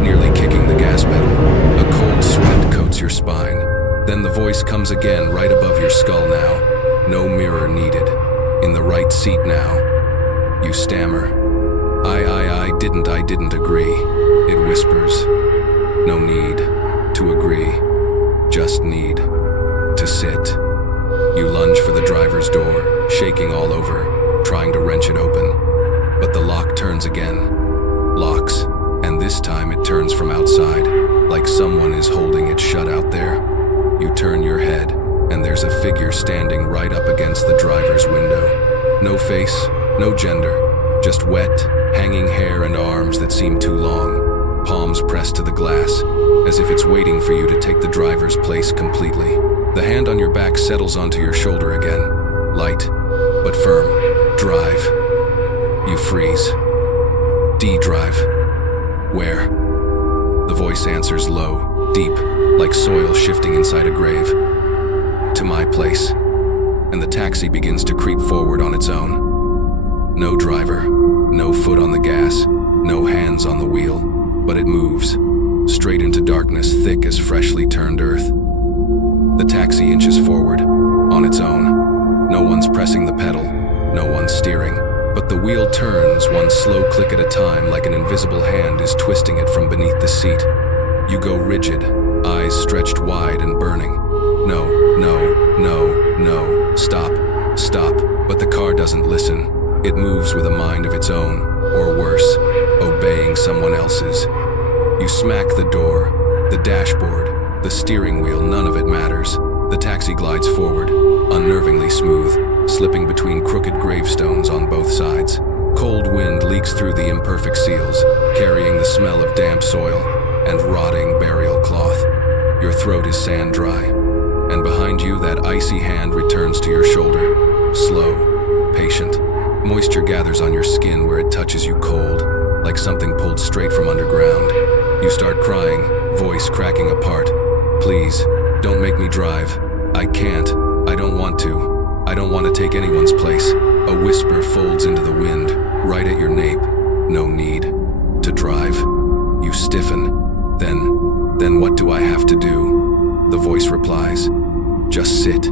nearly kicking the gas pedal. A cold sweat coats your spine. Then the voice comes again, right above your skull now. No mirror needed. In the right seat now. You stammer. I didn't agree. It whispers. No need to agree. Just need to sit. You lunge for the driver's door, shaking all over, trying to wrench it open. But the lock turns again. Locks. And this time it turns from outside, like someone is holding it shut out there. You turn your head, and there's a figure standing right up against the driver's window. No face, no gender, just wet, hanging hair and arms that seem too long, palms pressed to the glass, as if it's waiting for you to take the driver's place completely. The hand on your back settles onto your shoulder again. Light, but firm. Drive. You freeze. D-drive. Where? The voice answers low, deep, like soil shifting inside a grave. To my place. And the taxi begins to creep forward on its own. No driver, no foot on the gas, no hands on the wheel, but it moves, straight into darkness thick as freshly turned earth. The taxi inches forward, on its own. No one's pressing the pedal, no one's steering, but the wheel turns one slow click at a time like an invisible hand is twisting it from beneath the seat. You go rigid, eyes stretched wide and burning. No, stop, but the car doesn't listen. It moves with a mind of its own, or worse, obeying someone else's. You smack the door, the dashboard, the steering wheel, none of it matters. The taxi glides forward, unnervingly smooth, slipping between crooked gravestones on both sides. Cold wind leaks through the imperfect seals, carrying the smell of damp soil and rotting burial cloth. Your throat is sand dry, and behind you that icy hand returns to your shoulder. Slow, patient. Moisture gathers on your skin where it touches you cold, like something pulled straight from underground. You start crying, voice cracking apart. Please, don't make me drive. I can't. I don't want to. I don't want to take anyone's place. A whisper folds into the wind, right at your nape. No need to drive. You stiffen. Then what do I have to do? The voice replies. Just sit.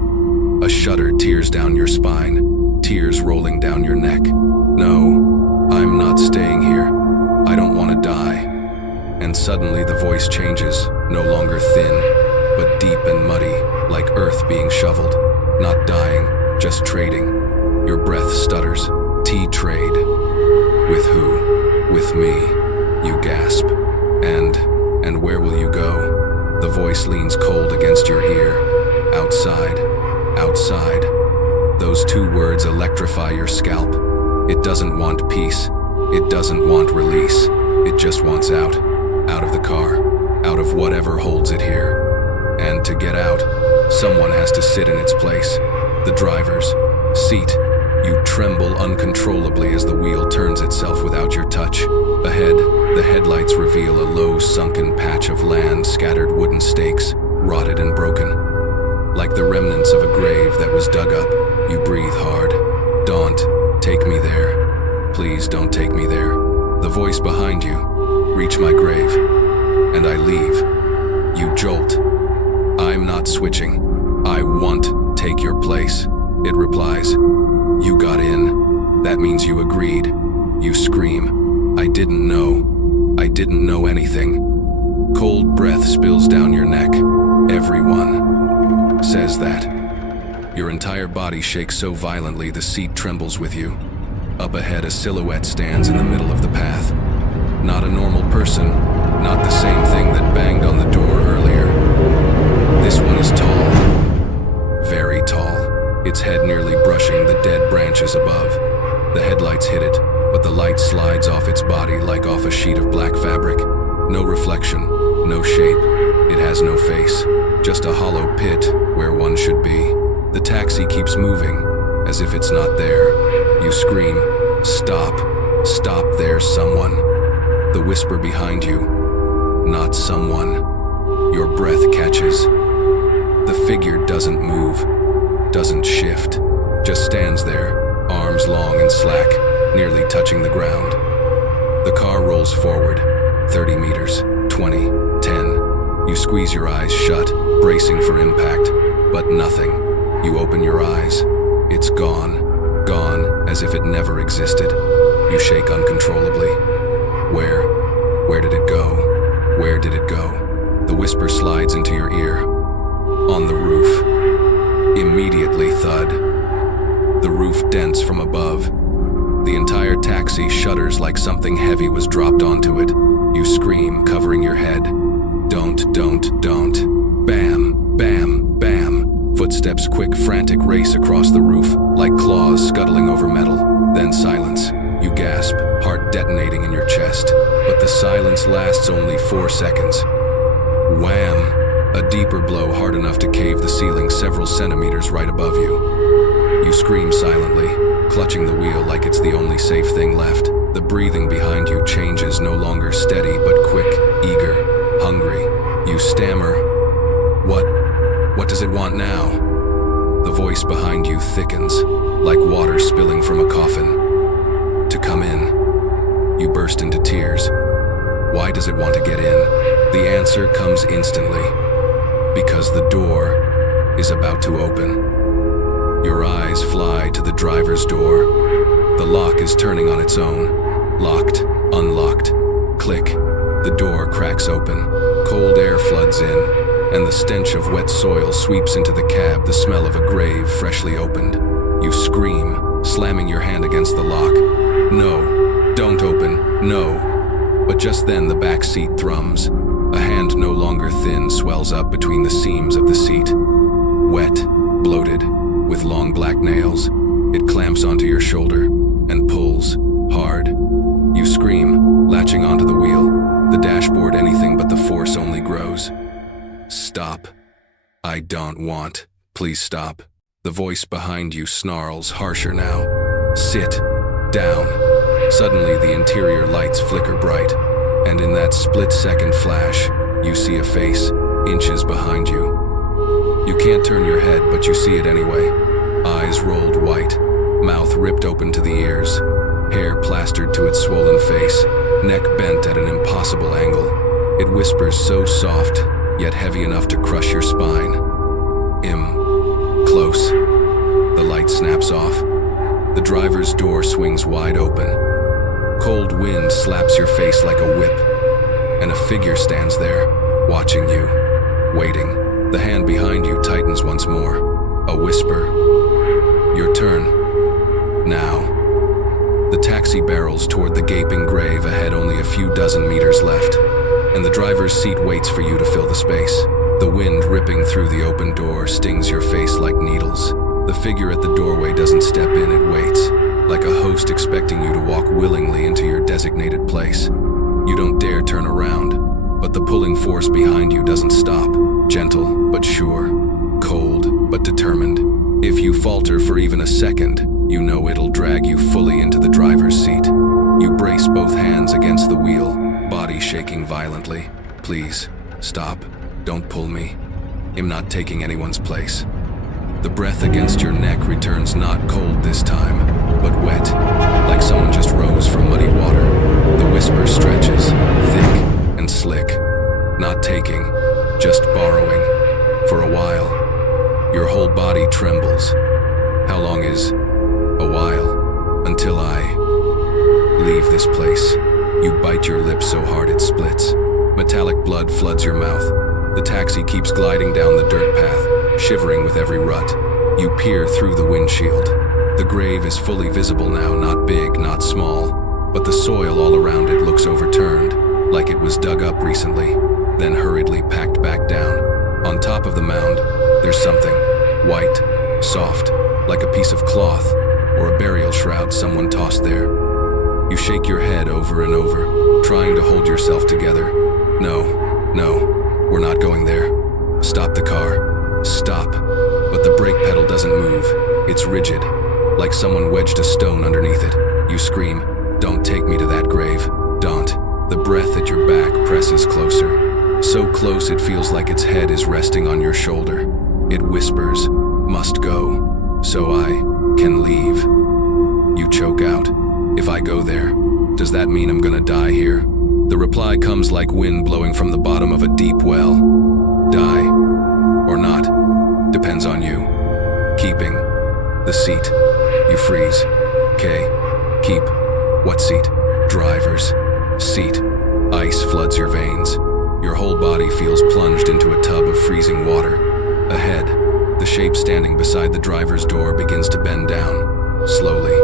A shudder tears down your spine, tears rolling down your neck. No, I'm not staying here. I don't want to die. And suddenly the voice changes, no longer thin, but deep and muddy, like earth being shoveled. Not dying, just trading. Your breath stutters. Trade. With who? With me. You gasp. And where will you go? The voice leans cold against your ear. Outside. Outside. Those two words electrify your scalp. It doesn't want peace. It doesn't want release. It just wants out. Out of the car. Out of whatever holds it here. And to get out, someone has to sit in its place. The driver's seat. You tremble uncontrollably as the wheel turns itself without your touch. Ahead, the headlights reveal a low, sunken patch of land, scattered wooden stakes, rotted and broken. Like the remnants of a grave that was dug up, you breathe hard. Don't take me there. Please don't take me there. The voice behind you. Reach my grave. And I leave. You jolt. I'm not switching. I won't take your place. It replies. You got in. That means you agreed. You scream. I didn't know. I didn't know anything. Cold breath spills down your neck. Everyone says that. Your entire body shakes so violently the seat trembles with you. Up ahead, a silhouette stands in the middle of the path. Not a normal person, not the same thing that banged on the door earlier. This one is tall. Very tall. Its head nearly brushing the dead branches above. The headlights hit it, but the light slides off its body like off a sheet of black fabric. No reflection, no shape. It has no face, just a hollow pit where one should be. The taxi keeps moving, as if it's not there. You scream, stop, stop, there's someone. The whisper behind you, not someone. Your breath catches. The figure doesn't move, doesn't shift, just stands there, arms long and slack, nearly touching the ground. The car rolls forward, 30 meters, 20, 10. You squeeze your eyes shut, bracing for impact, but nothing. You open your eyes. It's gone, gone, as if it never existed. You shake uncontrollably. Where did it go? Where did it go? The whisper slides into your ear. On the roof. Immediately thud. The roof dents from above. The entire taxi shudders like something heavy was dropped onto it. You scream, covering your head. Don't. Bam, bam, bam. Footsteps, quick, frantic race across the roof, like claws scuttling over metal. Then silence. You gasp, heart detonating in your chest. But the silence lasts only 4 seconds. Wham! A deeper blow hard enough to cave the ceiling several centimeters right above you. You scream silently, clutching the wheel like it's the only safe thing left. The breathing behind you changes, no longer steady, but quick, eager, hungry. You stammer. What does it want now? The voice behind you thickens, like water spilling from a coffin. To come in. You burst into tears. Why does it want to get in? The answer comes instantly. Because the door is about to open. Your eyes fly to the driver's door. The lock is turning on its own. Locked, unlocked. Click. The door cracks open. Cold air floods in, and the stench of wet soil sweeps into the cab, the smell of a grave freshly opened. You scream, slamming your hand against the lock. No, don't open, no. But just then the back seat thrums. A hand no longer thin swells up between the seams of the seat. Wet, bloated, with long black nails, it clamps onto your shoulder and pulls, hard. You scream, latching onto the wheel. The dashboard anything but the force only grows. Stop. I don't want. Please stop. The voice behind you snarls, harsher now. Sit. Down. Suddenly the interior lights flicker bright, and in that split-second flash, you see a face, inches behind you. You can't turn your head, but you see it anyway. Eyes rolled white, mouth ripped open to the ears, hair plastered to its swollen face, neck bent at an impossible angle. It whispers so soft, yet heavy enough to crush your spine. Close. The light snaps off. The driver's door swings wide open. Cold wind slaps your face like a whip, and a figure stands there, watching you, waiting. The hand behind you tightens once more. A whisper. Your turn. Now. The taxi barrels toward the gaping grave ahead, only a few dozen meters left, and the driver's seat waits for you to fill the space. The wind ripping through the open door stings your face like needles. The figure at the doorway doesn't step in, it waits, like a host expecting you to walk willingly into your designated place. You don't dare turn around, but the pulling force behind you doesn't stop. Gentle but sure, cold but determined. If you falter for even a second, you know it'll drag you fully into the driver's seat. You brace both hands against the wheel, body shaking violently. Please, stop. Don't pull me. I'm not taking anyone's place. The breath against your neck returns not cold this time, but wet, like someone just rose from muddy water. The whisper stretches, thick and slick. Not taking, just borrowing. For a while, your whole body trembles. How long is a while? Until I leave this place. You bite your lip so hard it splits. Metallic blood floods your mouth. The taxi keeps gliding down the dirt path, shivering with every rut. You peer through the windshield. The grave is fully visible now, not big, not small, but the soil all around it looks overturned, like it was dug up recently, then hurriedly packed back down. On top of the mound, there's something, white, soft, like a piece of cloth, or a burial shroud someone tossed there. You shake your head over and over, trying to hold yourself together. No, we're not going there. Stop the car. Stop. But the brake pedal doesn't move. It's rigid, like someone wedged a stone underneath it. You scream, don't take me to that grave. Don't. The breath at your back presses closer. So close it feels like its head is resting on your shoulder. It whispers, must go. so I can leave. You choke out. If I go there, does that mean I'm gonna die here? The reply comes like wind blowing from the bottom of a deep well. Die. Or not. Depends on you. Keeping. The seat. You freeze. K. Keep. What seat? Driver's seat. Ice floods your veins. Your whole body feels plunged into a tub of freezing water. Ahead, the shape standing beside the driver's door begins to bend down. Slowly.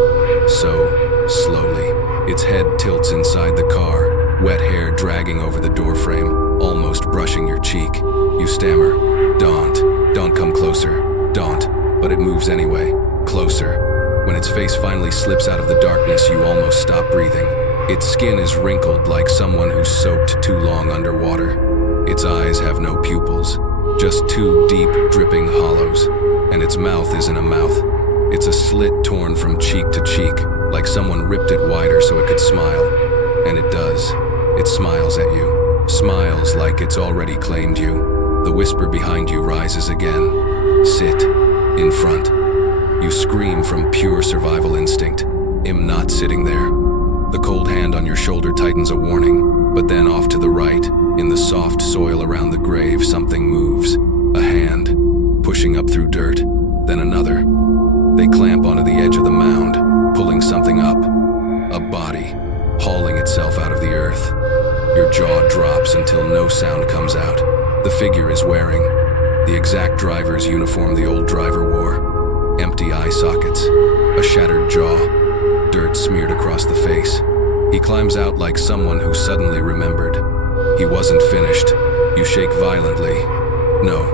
So slowly. Its head tilts inside the car, wet hair dragging over the doorframe, almost brushing your cheek. You stammer, Don't come closer, don't. But it moves anyway, closer. When its face finally slips out of the darkness, you almost stop breathing. Its skin is wrinkled like someone who's soaked too long underwater. Its eyes have no pupils, just two deep, dripping hollows. And its mouth isn't a mouth. It's a slit torn from cheek to cheek, like someone ripped it wider so it could smile. And it does. It smiles at you. Smiles like it's already claimed you. The whisper behind you rises again. Sit. In front. You scream from pure survival instinct. I'm not sitting there. The cold hand on your shoulder tightens a warning, but then off to the right, in the soft soil around the grave, something moves. A hand, pushing up through dirt, then another. They clamp onto the edge of the mound, pulling something up. A body, hauling itself out of the earth. Your jaw drops until no sound comes out. The figure is wearing the exact driver's uniform the old driver wore. Empty eye sockets, a shattered jaw, dirt smeared across the face. He climbs out like someone who suddenly remembered. He wasn't finished. You shake violently. No.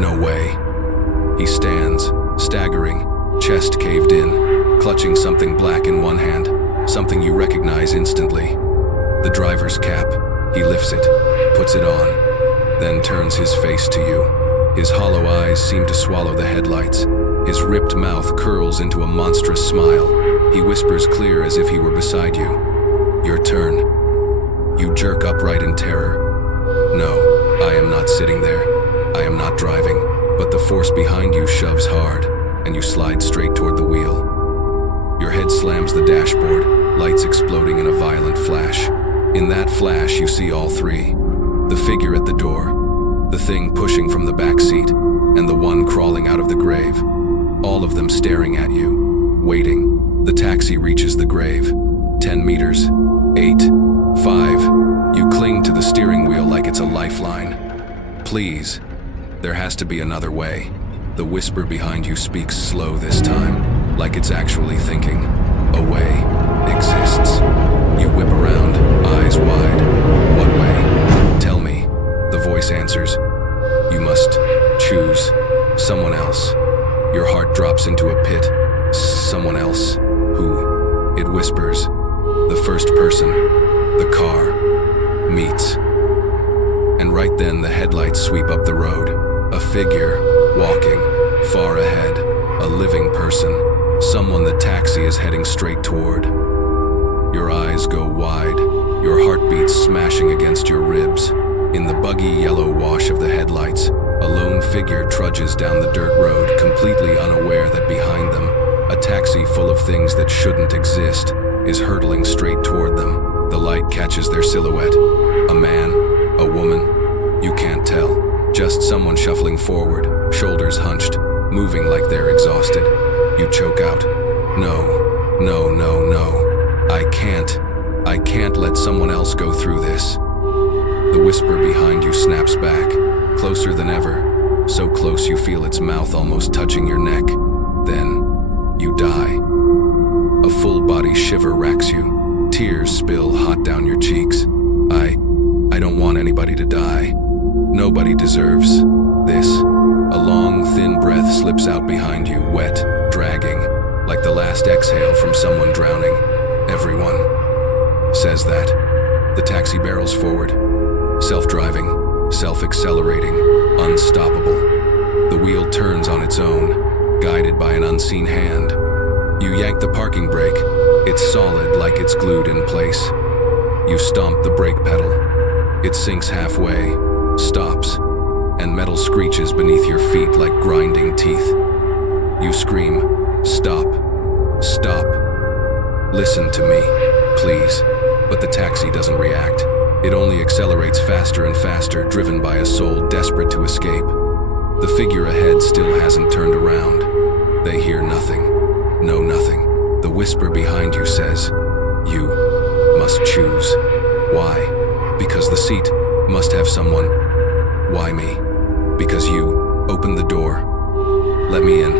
No way. He stands, staggering, chest caved in, clutching something black in one hand, something you recognize instantly. The driver's cap. He lifts it, puts it on, then turns his face to you. His hollow eyes seem to swallow the headlights. His ripped mouth curls into a monstrous smile. He whispers clear as if he were beside you. Your turn. You jerk upright in terror. No, I am not sitting there. I am not driving, but the force behind you shoves hard, and you slide straight toward the wheel. Your head slams the dashboard, lights exploding in a violent flash. In that flash, you see all three. The figure at the door, the thing pushing from the back seat, and the one crawling out of the grave. All of them staring at you, waiting. The taxi reaches the grave. 10 meters. 8. 5. You cling to the steering wheel like it's a lifeline. Please. There has to be another way. The whisper behind you speaks slow this time, like it's actually thinking. A way exists. You whip around, eyes wide. What way? Tell me. The voice answers. You must choose someone else. Your heart drops into a pit. Someone else. Who? It whispers. The first person. The car. Meets. And right then the headlights sweep up the road. A figure, walking, far ahead. A living person. Someone the taxi is heading straight toward. Your eyes go wide. Your heart beats smashing against your ribs. In the buggy yellow wash of the headlights, a lone figure trudges down the dirt road, completely unaware that behind them, a taxi full of things that shouldn't exist is hurtling straight toward them. The light catches their silhouette. A man, a woman, you can't tell. Just someone shuffling forward, shoulders hunched, moving like they're exhausted. You choke out. No. I can't let someone else go through this. The whisper behind you snaps back, closer than ever, so close you feel its mouth almost touching your neck. Then, you die. A full body shiver racks you. Tears spill hot down your cheeks. I don't want anybody to die. Nobody deserves this. A long, thin breath slips out behind you, wet, dragging, like the last exhale from someone drowning. Everyone says that. The taxi barrels forward. Self-driving, self-accelerating, unstoppable. The wheel turns on its own, guided by an unseen hand. You yank the parking brake. It's solid like it's glued in place. You stomp the brake pedal. It sinks halfway, stops, and Metal screeches beneath your feet like grinding teeth. You scream, "Stop! Stop! Listen to me, please." But the taxi doesn't react. It only accelerates faster and faster, driven by a soul desperate to escape. The figure ahead still hasn't turned around. They hear nothing. Know nothing. The whisper behind you says, "You must choose." Why? Because the seat must have someone. Why me? Because you opened the door. Let me in.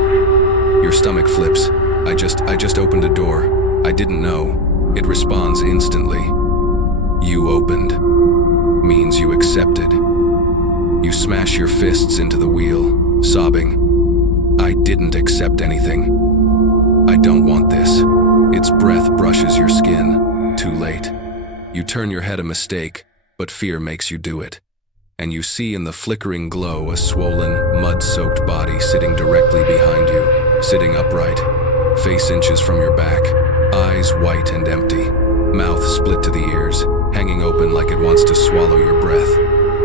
Your stomach flips. I just opened a door. I didn't know. It responds instantly. You opened. Means you accepted. You smash your fists into the wheel, sobbing. I didn't accept anything. I don't want this. Its breath brushes your skin. Too late. You turn your head a mistake, but fear makes you do it. And you see in the flickering glow a swollen, mud-soaked body sitting directly behind you, sitting upright, face inches from your back, eyes white and empty, mouth split to the ears, hanging open like it wants to swallow your breath.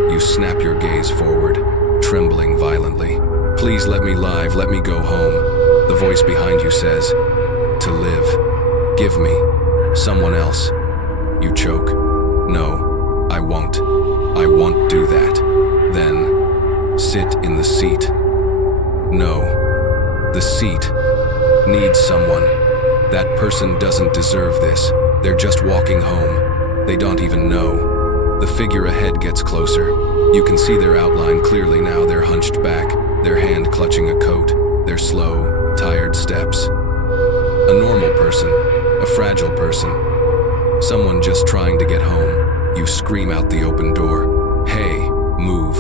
You snap your gaze forward, trembling violently. Please let me live, let me go home. The voice behind you says, to live. Give me someone else. You choke. No, I won't. I won't do that. Then, sit in the seat. No, the seat needs someone. That person doesn't deserve this. They're just walking home. They don't even know. The figure ahead gets closer. You can see their outline clearly now. They're hunched back, their hand clutching a coat, their slow, tired steps. A normal person, a fragile person, someone just trying to get home. You scream out the open door. Hey, move,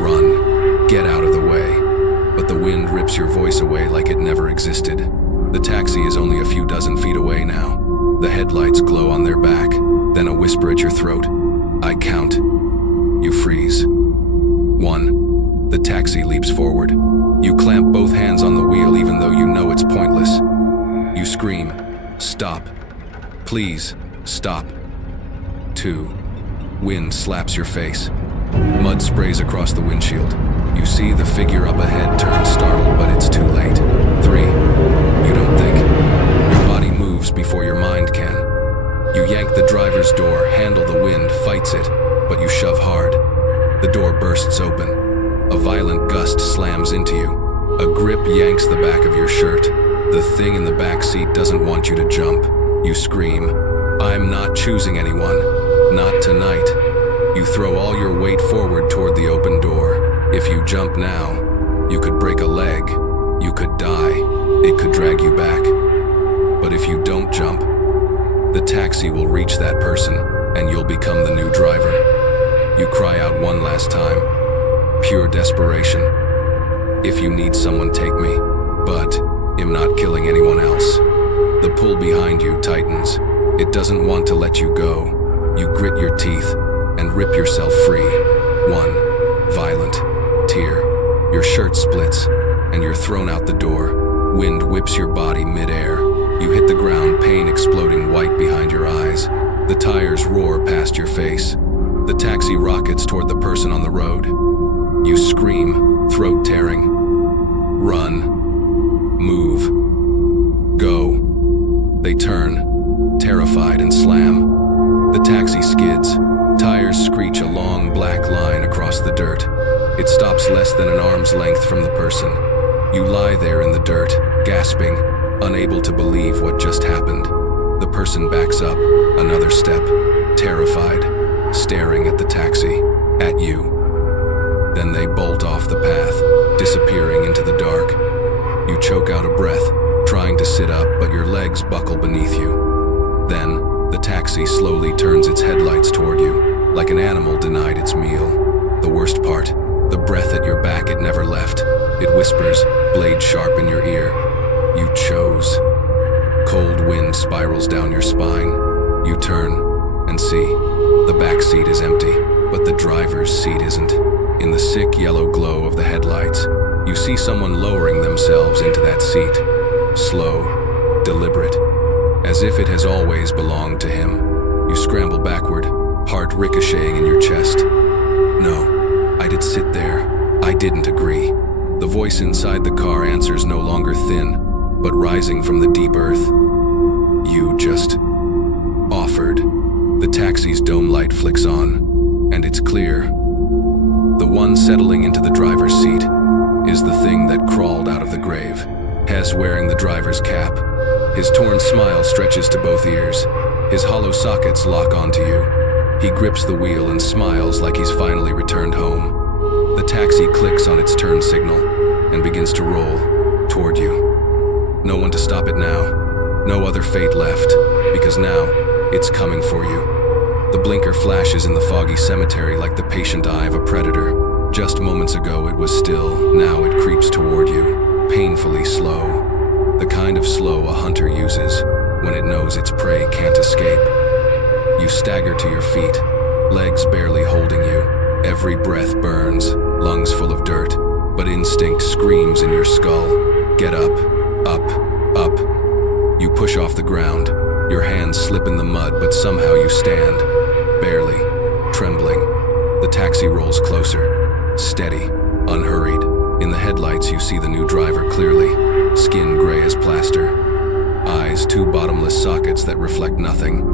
run, get out of the way. But the wind rips your voice away like it never existed. The taxi is only a few dozen feet away now. The headlights glow on their back, then a whisper at your throat. I count. You freeze. 1. The taxi leaps forward. You clamp both hands on the wheel even though you know it's pointless. You scream, stop. Please, stop. 2. Wind slaps your face. Mud sprays across the windshield. You see the figure up ahead turn startled, but it's too late. 3. You don't think. Your body moves before your mind can. You yank the driver's door, handle the wind, fights it, but you shove hard. The door bursts open. A violent gust slams into you. A grip yanks the back of your shirt. The thing in the back seat doesn't want you to jump. You scream, I'm not choosing anyone. Not tonight. You throw all your weight forward toward the open door. If you jump now, you could break a leg. You could die. It could drag you back. But if you don't jump, the taxi will reach that person, and you'll become the new driver. You cry out one last time. Pure desperation. If you need someone, take me. But am not killing anyone else. The pull behind you tightens. It doesn't want to let you go. You grit your teeth and rip yourself free. 1 violent tear. Your shirt splits, and you're thrown out the door. Wind whips your body mid-air. You hit the ground, pain exploding white behind your eyes. The tires roar past your face. The taxi rockets toward the person on the road. You scream, throat tearing. Run. Move. Go. They turn, terrified, and slam. The taxi skids. Tires screech a long black line across the dirt. It stops less than an arm's length from the person. You lie there in the dirt, gasping, unable to believe what just happened. The person backs up, another step, terrified, staring at the taxi, at you. Then they bolt off the path, disappearing into the dark. You choke out a breath, trying to sit up, but your legs buckle beneath you. Then, the taxi slowly turns its headlights toward you, like an animal denied its meal. The worst part, the breath at your back it never left. It whispers, blade sharp in your ear. You chose. Cold wind spirals down your spine. You turn and see. The back seat is empty, but the driver's seat isn't. In the sick yellow glow of the headlights, you see someone lowering themselves into that seat. Slow, deliberate, as if it has always belonged to him. You scramble backward, heart ricocheting in your chest. No, I did sit there. I didn't agree. The voice inside the car answers, no longer thin, but rising from the deep earth. You just offered. The taxi's dome light flicks on, and it's clear. The one settling into the driver's seat is the thing that crawled out of the grave. Hess wearing the driver's cap. His torn smile stretches to both ears. His hollow sockets lock onto you. He grips the wheel and smiles like he's finally returned home. The taxi clicks on its turn signal and begins to roll toward you. No one to stop it now. No other fate left, because now it's coming for you. The blinker flashes in the foggy cemetery like the patient eye of a predator. Just moments ago it was still, now it creeps toward you, painfully slow. The kind of slow a hunter uses when it knows its prey can't escape. You stagger to your feet, legs barely holding you. Every breath burns, lungs full of dirt, but instinct screams in your skull. Get up, up, up. You push off the ground. Your hands slip in the mud, but somehow you stand, barely, trembling. The taxi rolls closer, steady, unhurried. In the headlights you see the new driver clearly, skin gray as plaster, eyes two bottomless sockets that reflect nothing,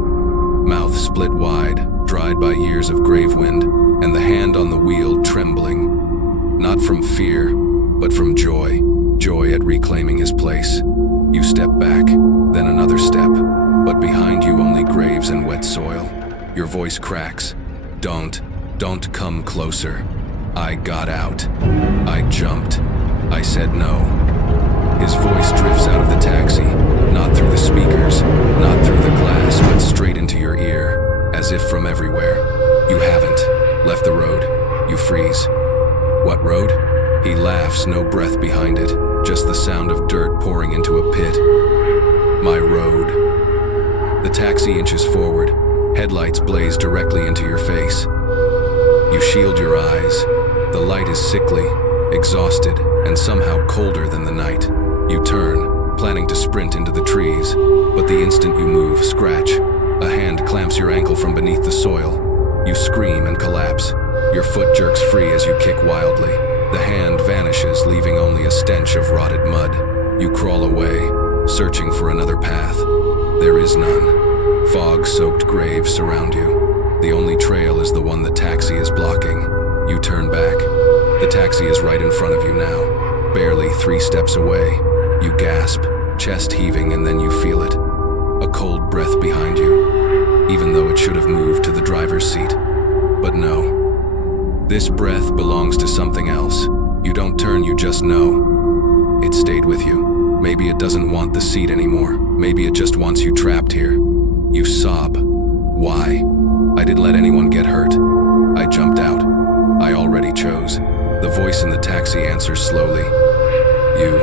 mouth split wide, dried by years of grave wind, and the hand on the wheel trembling, not from fear, but from joy, joy at reclaiming his place. You step back, then another step, but behind you only graves and wet soil. Your voice cracks. Don't come closer. I got out. I jumped. I said no. His voice drifts out of the taxi, not through the speakers, not through the glass, but straight into your ear, as if from everywhere. You haven't left the road. You freeze. What road? He laughs, no breath behind it, just the sound of dirt pouring into a pit. My road. The taxi inches forward. Headlights blaze directly into your face. You shield your eyes. The light is sickly, exhausted, and somehow colder than the night. You turn, planning to sprint into the trees, but the instant you move, scratch. A hand clamps your ankle from beneath the soil. You scream and collapse. Your foot jerks free as you kick wildly. The hand vanishes, leaving only a stench of rotted mud. You crawl away, searching for another path. There is none. Fog-soaked graves surround you. The only trail is the one the taxi is blocking. You turn back. The taxi is right in front of you now, barely 3 steps away. You gasp, chest heaving, and then you feel it. A cold breath behind you, even though it should have moved to the driver's seat. But no. This breath belongs to something else. You don't turn, you just know. It stayed with you. Maybe it doesn't want the seat anymore. Maybe it just wants you trapped here. You sob. Why? I didn't let anyone get hurt. I jumped out. I already chose. The voice in the taxi answers slowly. You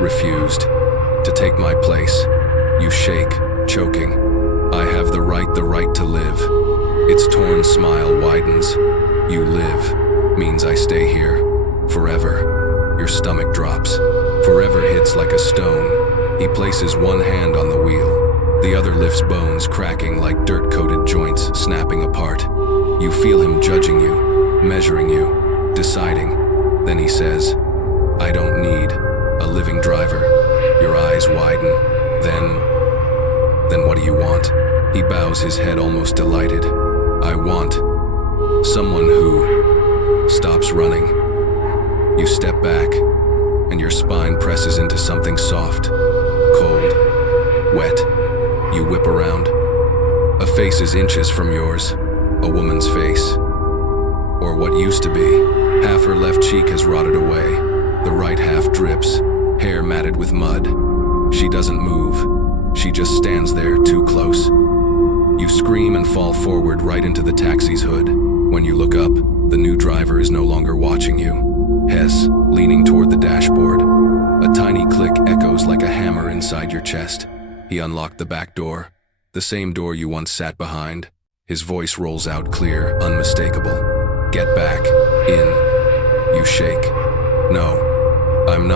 refused to take my place. You shake, choking. I have the right to live. Its torn smile widens. You live means I stay here. Forever. Your stomach drops. Forever hits like a stone. He places one hand on the wheel. The other lifts bones cracking like dirt-coated joints snapping apart. You feel him judging you, measuring you, deciding. Then he says, I don't need a living driver. Your eyes widen. Then what do you want? He bows his head, almost delighted. I want someone who stops running. You step back, and your spine presses into something soft, cold, wet. You whip around. A face is inches from yours, a woman's face. Or what used to be. Half her left cheek has rotted away. The right half drips, hair matted with mud. She doesn't move. She just stands there, too close. You scream and fall forward right into the taxi's hood. When you look up, the new driver is no longer watching you. Hess, leaning toward the dashboard. A tiny click echoes like a hammer inside your chest. He unlocked the back door, the same door you once sat behind. His voice rolls out clear, unmistakable. Get back. In. You shake. No. I'm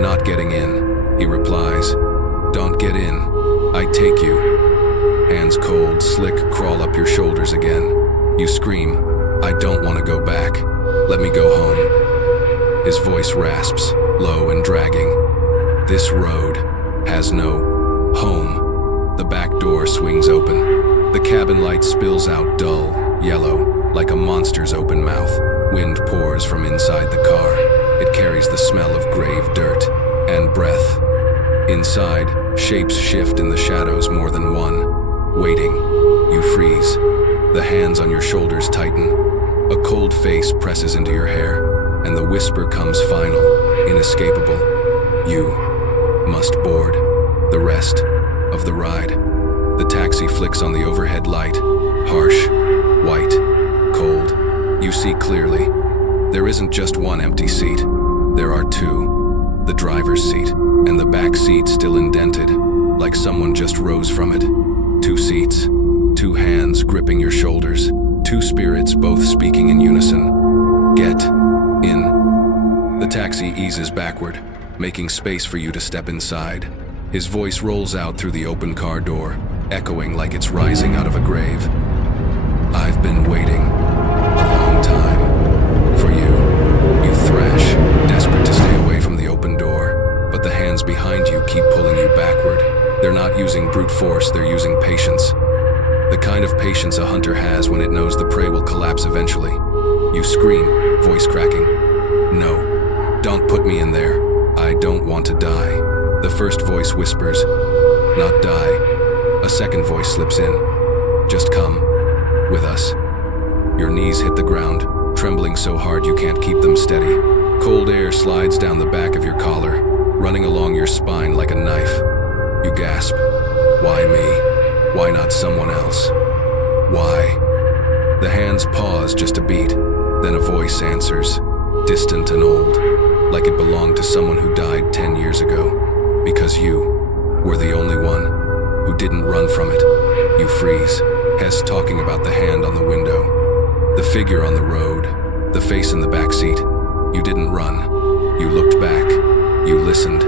not getting in, he replies. Don't get in. I take you. Hands cold, slick, crawl up your shoulders again. You scream. I don't want to go back. Let me go home. His voice rasps, low and dragging. This road has no home. The back door swings open. The cabin light spills out dull, yellow, like a monster's open mouth. Wind pours from inside the car. It carries the smell of grave dirt and breath. Inside, shapes shift in the shadows, more than one. Waiting, you freeze. The hands on your shoulders tighten. A cold face presses into your hair, and the whisper comes final, inescapable. You must board the rest of the ride. The taxi flicks on the overhead light. Harsh, white, cold. You see clearly. There isn't just one empty seat. There are two. The driver's seat and the back seat still indented, like someone just rose from it. Two seats, two hands gripping your shoulders, two spirits both speaking in unison. Get in. The taxi eases backward, making space for you to step inside. His voice rolls out through the open car door, echoing like it's rising out of a grave. I've been waiting a long time for you. You thrash, desperate to stay away from the open door, but the hands behind you keep pulling you backward. They're not using brute force, they're using patience. The kind of patience a hunter has when it knows the prey will collapse eventually. You scream, voice cracking. No, don't put me in there. I don't want to die. The first voice whispers, not die. A second voice slips in. Just come with us. Your knees hit the ground, trembling so hard you can't keep them steady. Cold air slides down the back of your collar, running along your spine like a knife. You gasp. Why me? Why not someone else? Why? The hands pause just a beat, then a voice answers, distant and old, like it belonged to someone who died 10 years ago. Because you were the only one who didn't run from it. You freeze, Hess talking about the hand on the window, the figure on the road, the face in the back seat. You didn't run. You looked back. You listened.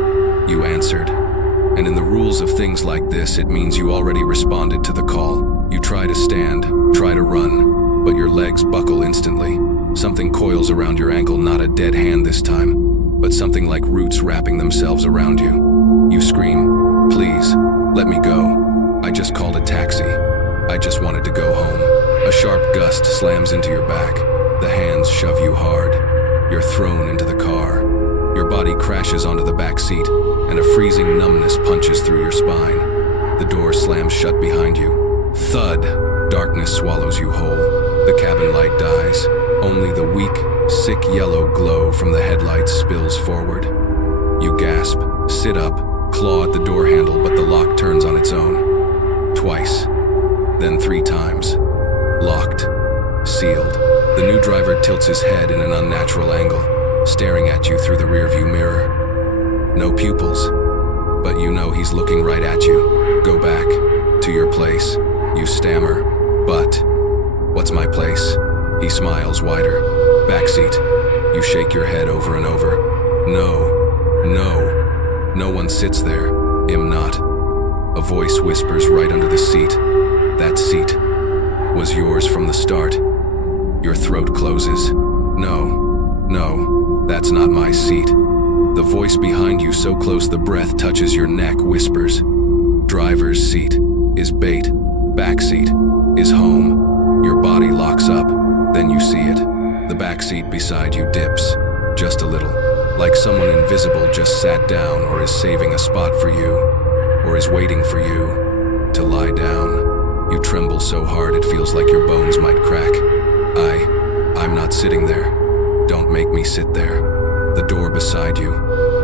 You answered. And in the rules of things like this, it means you already responded to the call. You try to stand, try to run, but your legs buckle instantly. Something coils around your ankle, not a dead hand this time, but something like roots wrapping themselves around you. You scream, please, let me go. I just called a taxi. I just wanted to go home. A sharp gust slams into your back. The hands shove you hard. You're thrown into the car. Your body crashes onto the back seat, and a freezing numbness punches through your spine. The door slams shut behind you. Thud! Darkness swallows you whole. The cabin light dies. Only the weak, sick yellow glow from the headlights spills forward. You gasp, sit up, claw at the door handle, but the lock turns on its own. Twice. Then 3 times. Locked. Sealed. The new driver tilts his head in an unnatural angle, staring at you through the rearview mirror. No pupils, but you know he's looking right at you. Go back to your place. You stammer, but what's my place? He smiles wider. Backseat. You shake your head over and over. No one sits there. Am not. A voice whispers right under the seat. That seat was yours from the start. Your throat closes. No, that's not my seat. The voice behind you, so close the breath touches your neck, whispers. Driver's seat is bait. Backseat is home. Your body locks up, then you see it. The backseat beside you dips, just a little, like someone invisible just sat down or is saving a spot for you, or is waiting for you to lie down. You tremble so hard it feels like your bones might crack. I'm not sitting there. Don't make me sit there. The door beside you,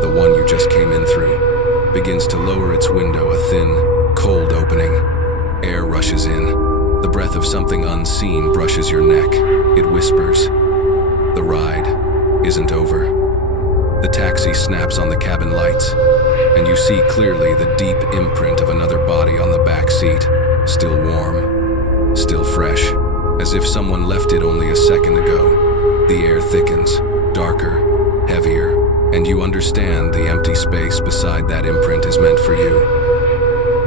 the one you just came in through, begins to lower its window, a thin, cold opening. Air rushes in. The breath of something unseen brushes your neck. It whispers. The ride isn't over. The taxi snaps on the cabin lights, and you see clearly the deep imprint of another body on the back seat, still warm, still fresh, as if someone left it only a second ago. The air thickens, darker, heavier, and you understand the empty space beside that imprint is meant for you.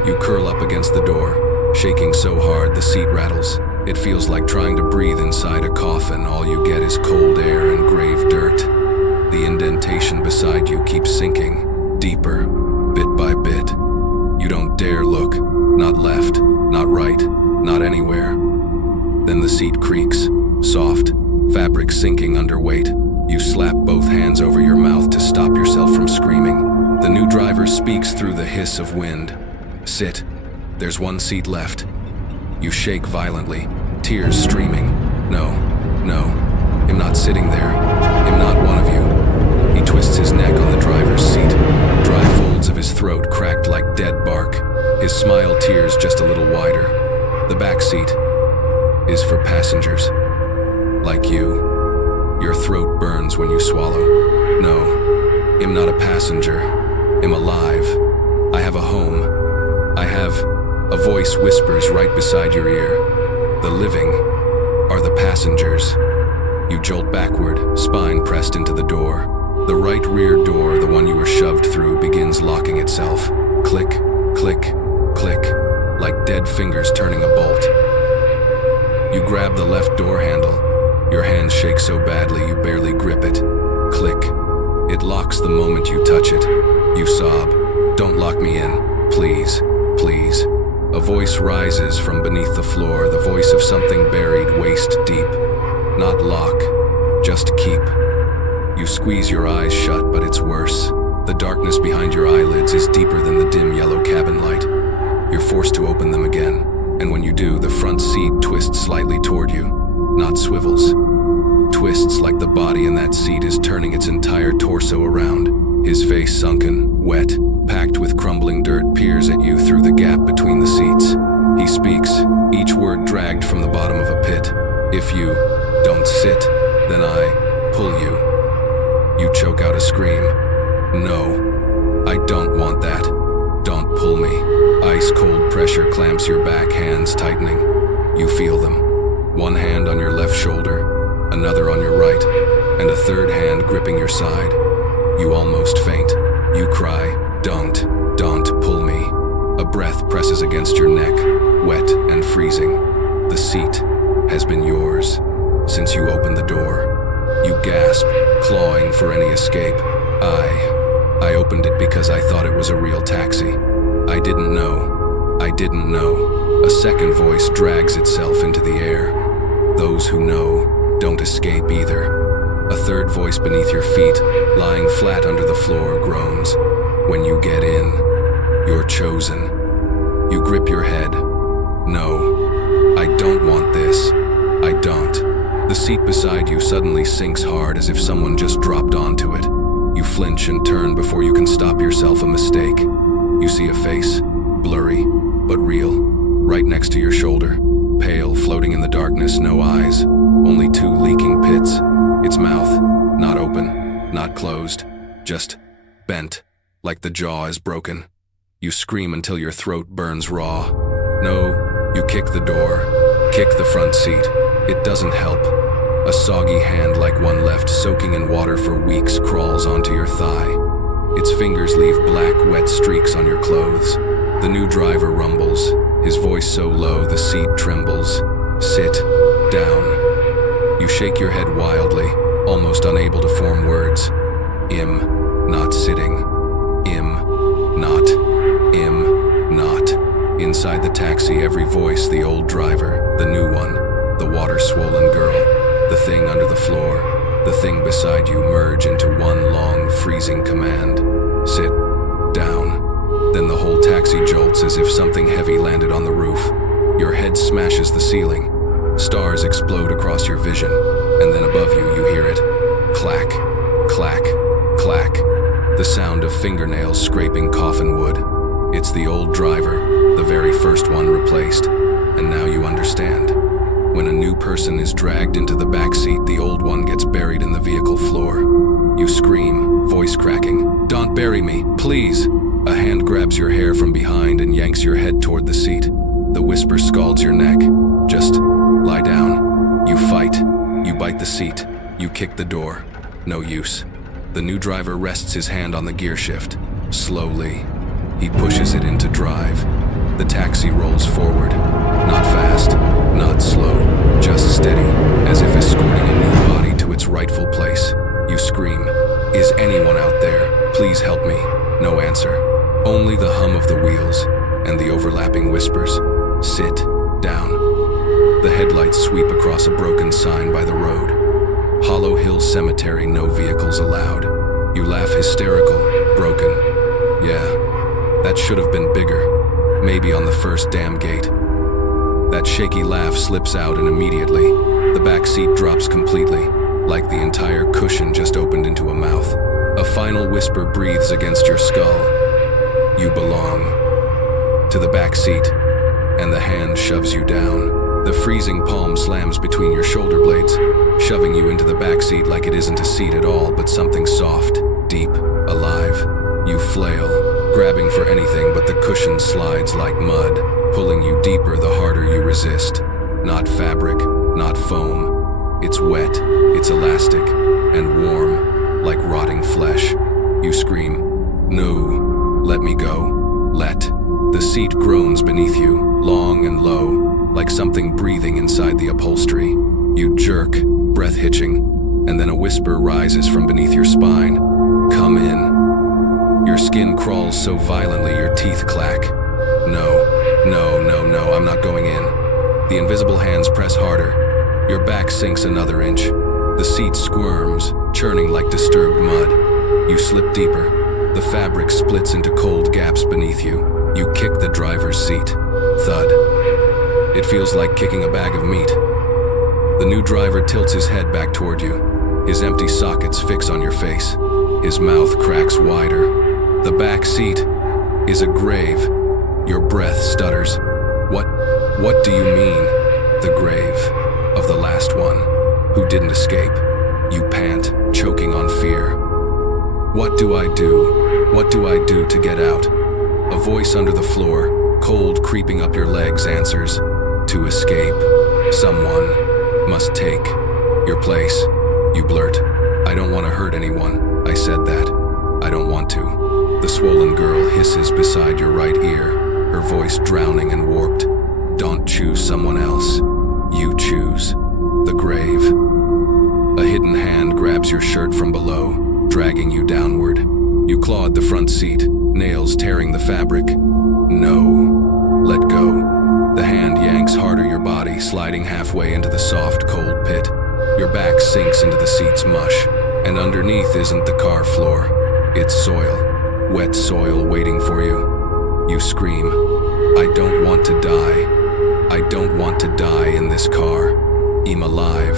You curl up against the door, shaking so hard the seat rattles. It feels like trying to breathe inside a coffin. All you get is cold air and grave dirt. The indent deeper, bit by bit. You don't dare look, not left, not right, not anywhere. Then the seat creaks, soft, fabric sinking under weight. You slap both hands over your mouth to stop yourself from screaming. The new driver speaks through the hiss of wind. Sit. There's one seat left. You shake violently, tears streaming. No, I'm not sitting there. I'm not one of you. He twists his neck on the driver's seat. Dry folds of his throat cracked like dead bark. His smile tears just a little wider. The back seat is for passengers. Like you. Your throat burns when you swallow. No, I'm not a passenger. I'm alive. I have a home. I have... A voice whispers right beside your ear. The living are the passengers. You jolt backward, spine pressed into the door. The right rear door, the one you were shoved through, begins locking itself. Click, click, click, like dead fingers turning a bolt. You grab the left door handle. Your hands shake so badly you barely grip it. Click. It locks the moment you touch it. You sob. Don't lock me in. Please, please. A voice rises from beneath the floor, the voice of something buried waist deep. Not lock, just keep. You squeeze your eyes shut, but it's worse. The darkness behind your eyelids is deeper than the dim yellow cabin light. You're forced to open them again, and when you do, the front seat twists slightly toward you. Not swivels. Twists like the body in that seat is turning its entire torso around. His face sunken, wet, packed with crumbling dirt, peers at you through the gap between the seats. He speaks, each word dragged from the bottom of a pit. If you don't sit, then I pull you. You choke out a scream. No, I don't want that. Don't pull me. Ice-cold pressure clamps your back, hands tightening. You feel them. One hand on your left shoulder, another on your right, and a third hand gripping your side. You almost faint. You cry, don't pull me. A breath presses against your neck, wet and freezing. The seat has been yours since you opened the door. You gasp, clawing for any escape. I opened it because I thought it was a real taxi. I didn't know. A second voice drags itself into the air. Those who know don't escape either. A third voice beneath your feet, lying flat under the floor, groans. When you get in, you're chosen. You grip your head. No, I don't want this. I don't. The seat beside you suddenly sinks hard as if someone just dropped onto it. You flinch and turn before you can stop yourself a mistake. You see a face, blurry, but real, right next to your shoulder. Pale, floating in the darkness, no eyes, only two leaking pits. Its mouth, not open, not closed, just bent, like the jaw is broken. You scream until your throat burns raw. No, you kick the door, kick the front seat. It doesn't help. A soggy hand like one left soaking in water for weeks crawls onto your thigh. Its fingers leave black, wet streaks on your clothes. The new driver rumbles, his voice so low the seat trembles. Sit down. You shake your head wildly, almost unable to form words. Not sitting. Not. Inside the taxi, every voice, the old driver, the new one, the water-swollen girl, the thing under the floor, the thing beside you merge into one long, freezing command. Sit down. Then the whole taxi jolts as if something heavy landed on the roof. Your head smashes the ceiling. Stars explode across your vision, and then above you, you hear it. Clack, clack, clack. The sound of fingernails scraping coffin wood. It's the old driver, the very first one replaced. And now you understand. When a new person is dragged into the backseat, the old one gets buried in the vehicle floor. You scream, voice cracking. Don't bury me, please. A hand grabs your hair from behind and yanks your head toward the seat. The whisper scalds your neck. Just lie down. You fight. You bite the seat. You kick the door. No use. The new driver rests his hand on the gear shift. Slowly, he pushes it into drive. The taxi rolls forward. Not fast, not slow, just steady, as if escorting a new body to its rightful place. You scream, "Is anyone out there? Please help me. No answer. Only the hum of the wheels and the overlapping whispers. Sit down. The headlights sweep across a broken sign by the road. Hollow Hill Cemetery, no vehicles allowed. You laugh hysterical, broken. Yeah, that should have been bigger. Maybe on the first damn gate. That shaky laugh slips out and immediately, the back seat drops completely, like the entire cushion just opened into a mouth. A final whisper breathes against your skull. You belong. To the back seat, and the hand shoves you down. The freezing palm slams between your shoulder blades, shoving you into the back seat like it isn't a seat at all, but something soft, deep, alive. You flail, grabbing for anything, but the cushion slides like mud, pulling you deeper the harder you resist. Not fabric, not foam. It's wet, it's elastic, and warm, like rotting flesh. You scream, "No, let me go, let." The seat groans beneath you, long and low, like something breathing inside the upholstery. You jerk, breath hitching, and then a whisper rises from beneath your spine. Come in. Your skin crawls so violently your teeth clack. No, I'm not going in. The invisible hands press harder. Your back sinks another inch. The seat squirms, churning like disturbed mud. You slip deeper. The fabric splits into cold gaps beneath you. You kick the driver's seat. Thud. It feels like kicking a bag of meat. The new driver tilts his head back toward you. His empty sockets fix on your face. His mouth cracks wider. The back seat is a grave. Your breath stutters. What do you mean? The grave of the last one who didn't escape. You pant, choking on fear. What do I do? What do I do to get out? A voice under the floor, cold creeping up your legs, answers. To escape, someone must take your place. You blurt, I don't want to hurt anyone. I said that. I don't want to. The swollen girl hisses beside your right ear, her voice drowning and warped. Don't choose someone else. You choose the grave. A hidden hand grabs your shirt from below, dragging you downward. You claw at the front seat, nails tearing the fabric. No. Let go. The hand yanks harder your body, sliding halfway into the soft, cold pit. Your back sinks into the seat's mush, and underneath isn't the car floor. It's soil, wet soil waiting for you. You scream, I don't want to die. I don't want to die in this car. I'm alive.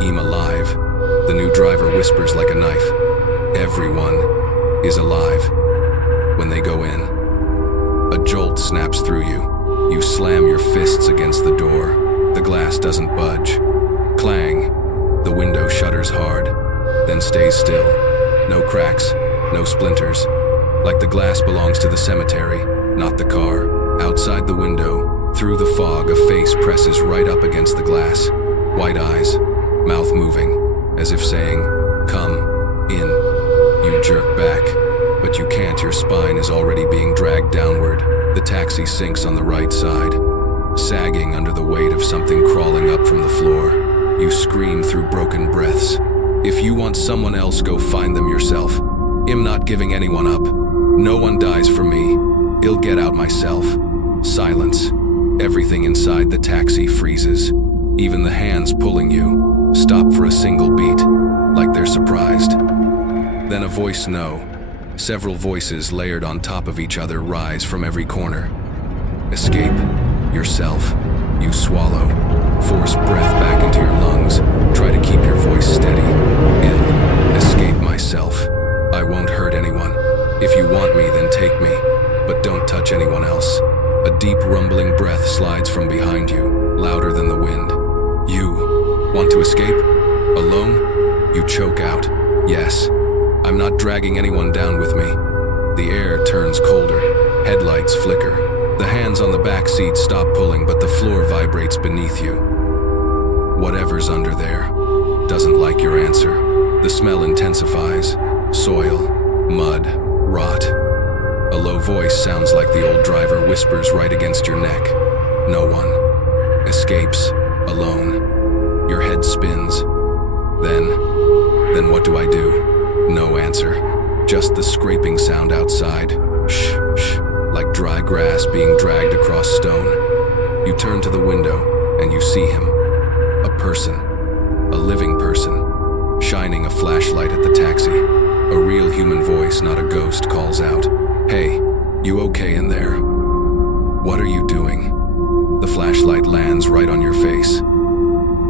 I'm alive. The new driver whispers like a knife. Everyone is alive. When they go in, a jolt snaps through you. You slam your fists against the door. The glass doesn't budge. Clang. The window shudders hard, then stays still. No cracks, no splinters. Like the glass belongs to the cemetery, not the car. Outside the window, through the fog, a face presses right up against the glass. White eyes, mouth moving, as if saying, come in. You jerk back, but you can't. Your spine is already being dragged downward. The taxi sinks on the right side, sagging under the weight of something crawling up from the floor. You scream through broken breaths. If you want someone else, go find them yourself. I'm not giving anyone up. No one dies for me. I'll get out myself. Silence. Everything inside the taxi freezes. Even the hands pulling you stop for a single beat, like they're surprised. Then a voice, no. Several voices layered on top of each other rise from every corner. Escape yourself. You swallow. Force breath back into your lungs. Try to keep your voice steady. Escape myself. I won't hurt anyone. If you want me, then take me. But don't touch anyone else. A deep rumbling breath slides from behind you, louder than the wind. You want to escape? Alone? You choke out. Yes. I'm not dragging anyone down with me. The air turns colder. Headlights flicker. The hands on the back seat stop pulling, but the floor vibrates beneath you. Whatever's under there doesn't like your answer. The smell intensifies. Soil, mud, rot. A low voice sounds like the old driver whispers right against your neck. No one escapes alone. Your head spins. Then what do I do? No answer. just the scraping sound outside. Shh, shh, like dry grass being dragged across stone. You turn to the window and you see him. A person, a living person, shining a flashlight at the taxi. A real human voice, not a ghost, calls out, "Hey, you okay in there? What are you doing?" The flashlight lands right on your face.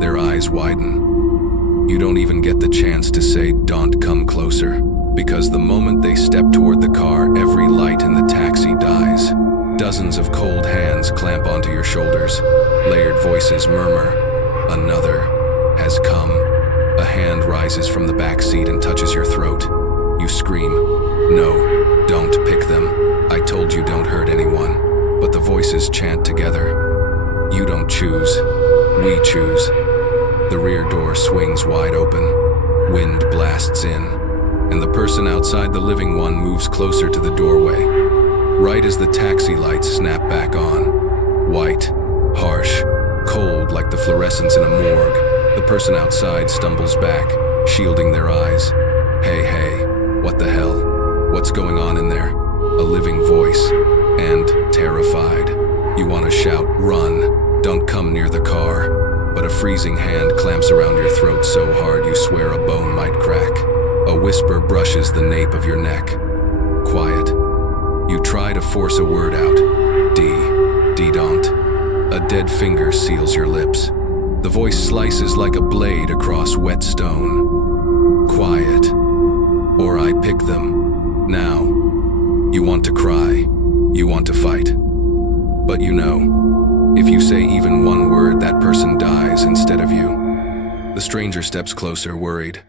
Their eyes widen. You don't even get the chance to say, "Don't come closer," because the moment they step toward the car, every light in the taxi dies. Dozens of cold hands clamp onto your shoulders. Layered voices murmur, "Another has come." A hand rises from the back seat and touches your throat. You scream, "No, don't pick them. I told you don't hurt anyone." But the voices chant together, "You don't choose, we choose." The rear door swings wide open. Wind blasts in, and the person outside the living one moves closer to the doorway. Right as the taxi lights snap back on. White, harsh, cold like the fluorescence in a morgue. The person outside stumbles back, shielding their eyes. "Hey, hey, what the hell? What's going on in there?" A living voice, and terrified. You want to shout, "Run, don't come near the car." But a freezing hand clamps around your throat so hard you swear a bone might crack. A whisper brushes the nape of your neck. Quiet. You try to force a word out. Don't. A dead finger seals your lips. The voice slices like a blade across wet stone. Quiet. Or I pick them. Now. You want to cry. You want to fight. But you know, if you say even one word, that person dies instead of you. The stranger steps closer, worried.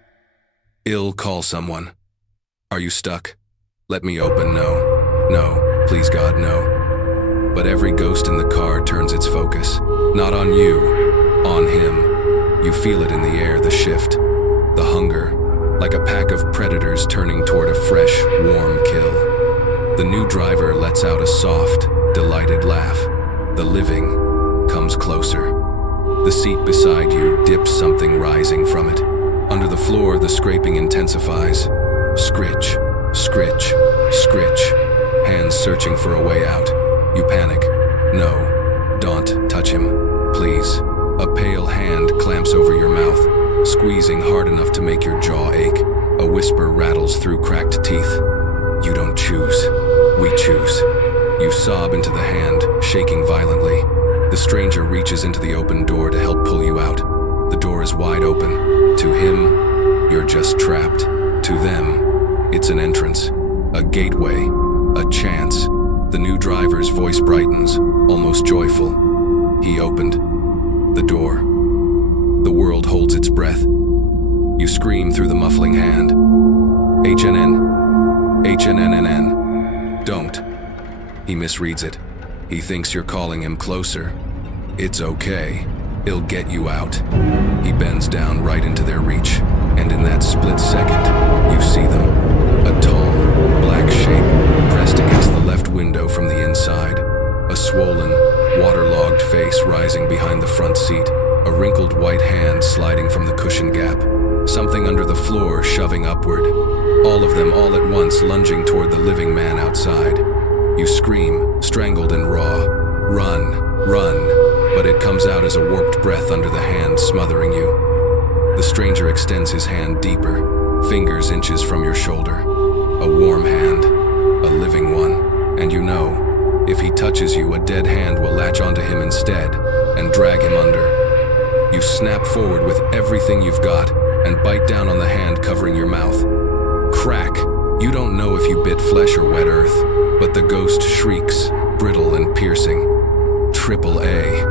"Ill, call someone. Are you stuck? Let me open." No, please God, no. But every ghost in the car turns its focus. Not on you, on him. You feel it in the air, the shift, the hunger, like a pack of predators turning toward a fresh, warm kill. The new driver lets out a soft, delighted laugh. The living comes closer. The seat beside you dips, something rising from it. Under the floor, the scraping intensifies. Scritch, scritch, scritch. Hands searching for a way out. You panic. "No, don't touch him, please." A pale hand clamps over your mouth, squeezing hard enough to make your jaw ache. A whisper rattles through cracked teeth. "You don't choose, we choose." You sob into the hand, shaking violently. The stranger reaches into the open door to help pull you out. The door is wide open. To him, you're just trapped. To them, it's an entrance, a gateway, a chance. The new driver's voice brightens, almost joyful. He opened the door. The world holds its breath. You scream through the muffling hand. "HNN, HNNNN, don't." He misreads it. He thinks you're calling him closer. "It's okay. It'll get you out." He bends down right into their reach, and in that split second, you see them. A tall, black shape pressed against the left window from the inside. A swollen, waterlogged face rising behind the front seat. A wrinkled white hand sliding from the cushion gap. Something under the floor shoving upward. All of them all at once lunging toward the living man outside. You scream, strangled and raw. "Run, run," but it comes out as a warped breath under the hand smothering you. The stranger extends his hand deeper, fingers inches from your shoulder. A warm hand, a living one, and you know, if he touches you, a dead hand will latch onto him instead and drag him under. You snap forward with everything you've got and bite down on the hand covering your mouth. Crack! You don't know if you bit flesh or wet earth, but the ghost shrieks, brittle and piercing. Triple A.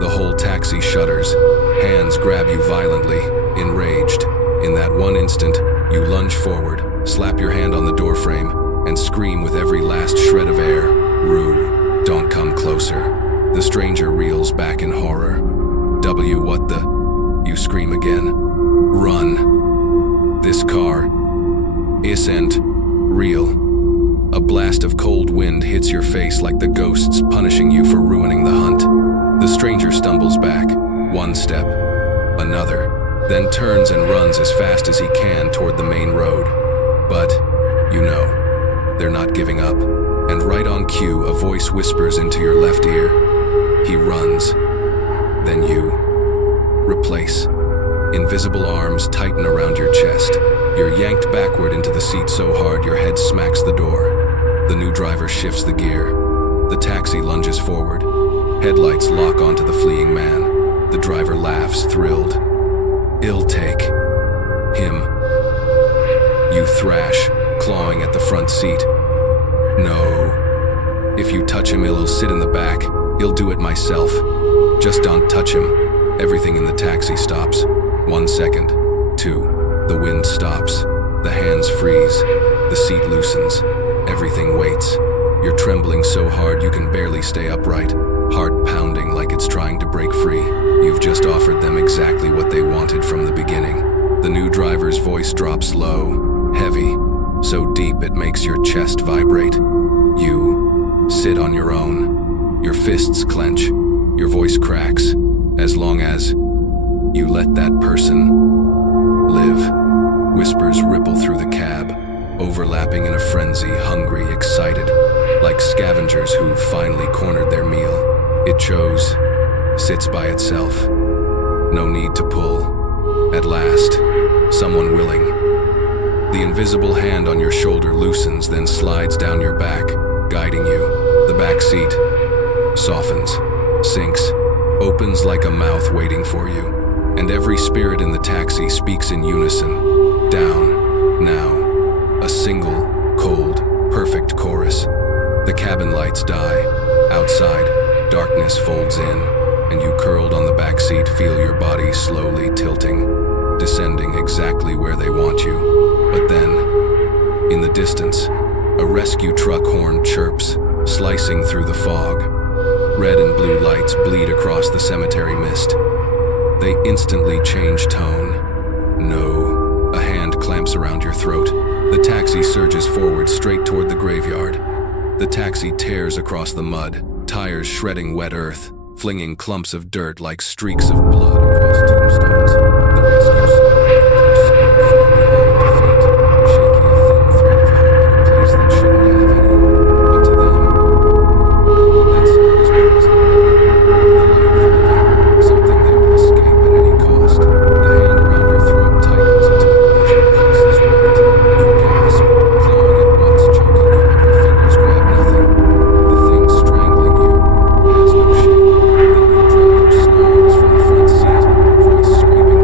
The whole taxi shudders. Hands grab you violently, enraged. In that one instant, you lunge forward, slap your hand on the doorframe, and scream with every last shred of air. "Rue, don't come closer." The stranger reels back in horror. What the? You scream again. "Run. This car isn't real." A blast of cold wind hits your face like the ghosts punishing you for ruining the hunt. The stranger stumbles back, one step, another, then turns and runs as fast as he can toward the main road. But, you cue, a voice whispers into your left ear. He runs. Then you. Replace. Invisible arms tighten around your chest. You're yanked backward into the seat so hard your head smacks the door. The new driver shifts the gear. The taxi lunges forward. Headlights lock onto the fleeing man. The driver laughs, thrilled. I'll take him. You thrash, clawing at the front seat. No. If you touch him, he'll sit in the back. He'll do it myself. Just don't touch him. Everything in the taxi stops. 1 second. 2. The wind stops. The hands freeze. The seat loosens. Everything waits. You're trembling so hard you can barely stay upright. Heart pounding like it's trying to break free. You've just offered them exactly what they wanted from the beginning. The new driver's voice drops low, heavy, so deep it makes your chest vibrate. You sit on your own. Your fists clench. Your voice cracks. As long as you let that person live. Whispers ripple through the cab, overlapping in a frenzy, hungry, excited, like scavengers who've finally cornered their meal. It chose, sits by itself. No need to pull. At last, someone willing. The invisible hand on your shoulder loosens, then slides down your back, guiding you. The back seat softens, sinks, opens like a mouth waiting for you. And every spirit in the taxi speaks in unison. Down, now. A single, cold, perfect chorus. The cabin lights die. Outside, darkness folds in, and you curled on the back seat feel your body slowly tilting, descending exactly where they want you. But then, in the distance, a rescue truck horn chirps, slicing through the fog. Red and blue lights bleed across the cemetery mist. They instantly change tone. No. A hand clamps around your throat. The taxi surges forward straight toward the graveyard. The taxi tears across the mud, tires shredding wet earth, flinging clumps of dirt like streaks of blood across tombstones. The rescue shaky a thin thread of hope in a place that shouldn't have any. But to them, that's always been the light of the living, something they will escape at any cost. The hand around your throat tightens until your vision pulses white. You gasp, clawing at what's choking you, but your fingers grab nothing. The thing strangling you has no shape. The new driver snarls from the front seat, voice scraping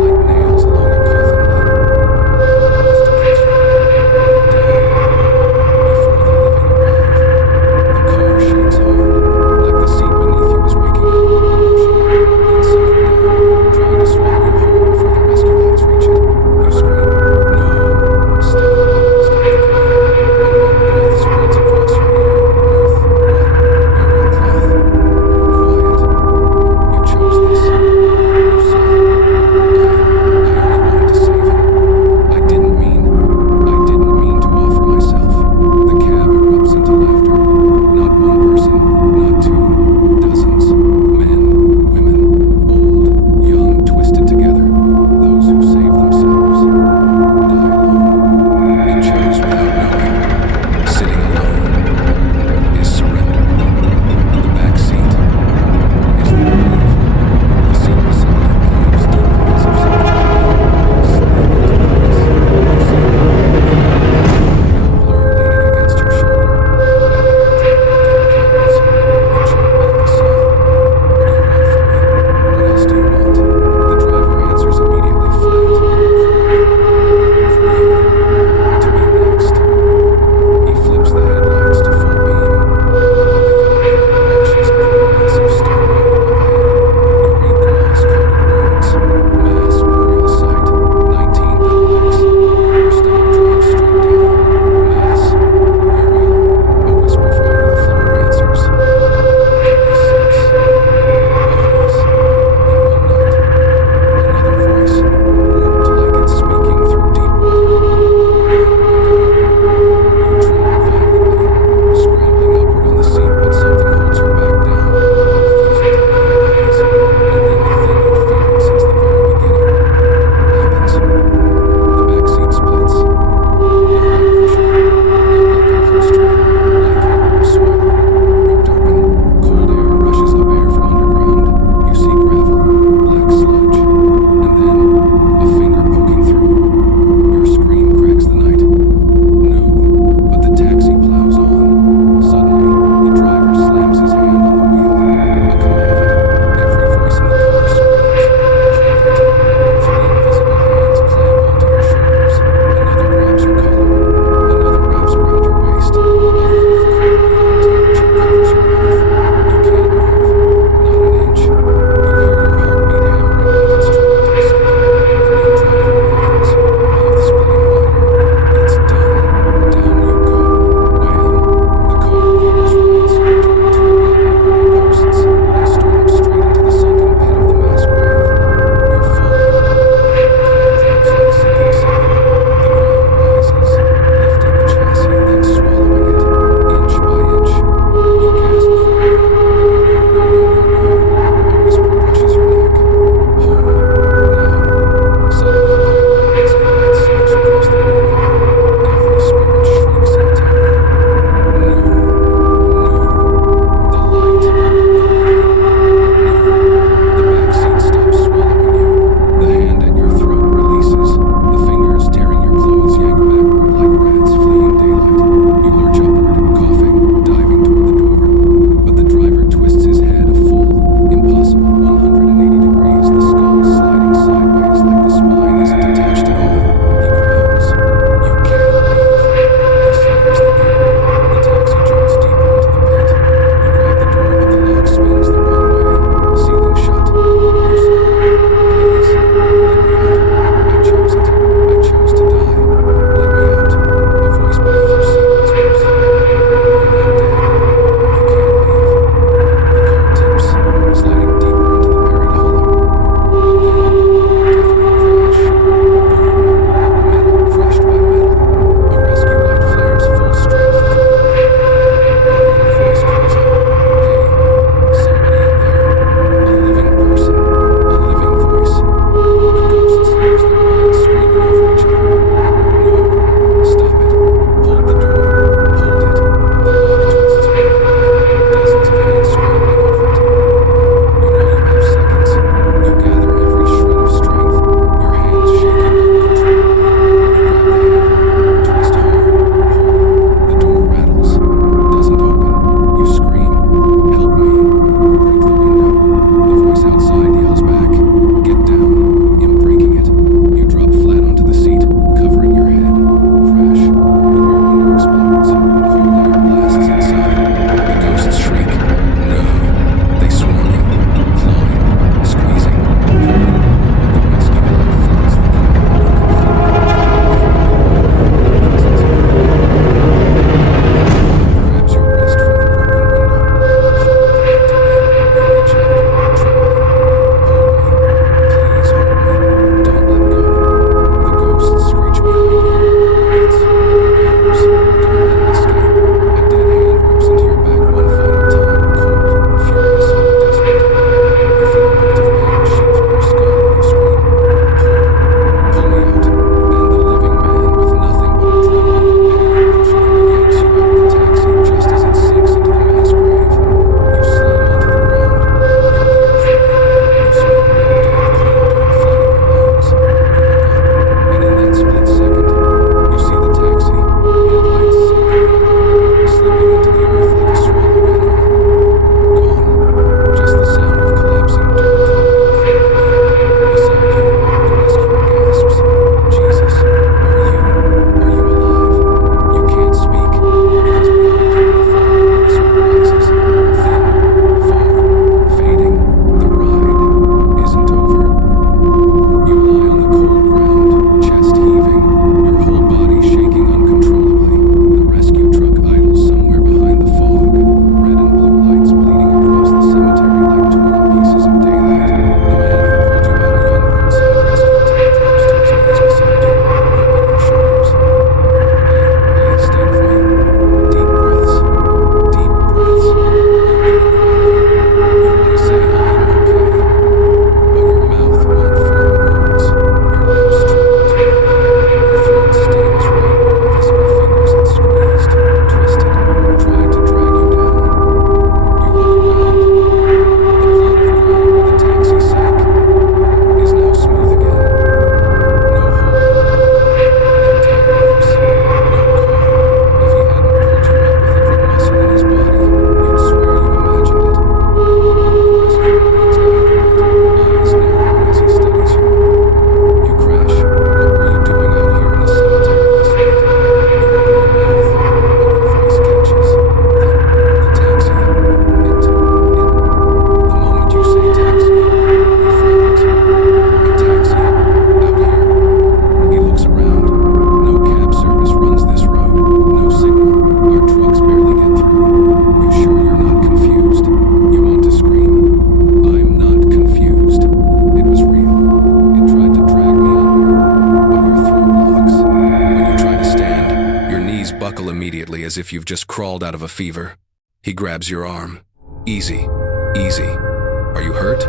buckle immediately as if you've just crawled out of a fever. He grabs your arm. Easy, easy. Are you hurt?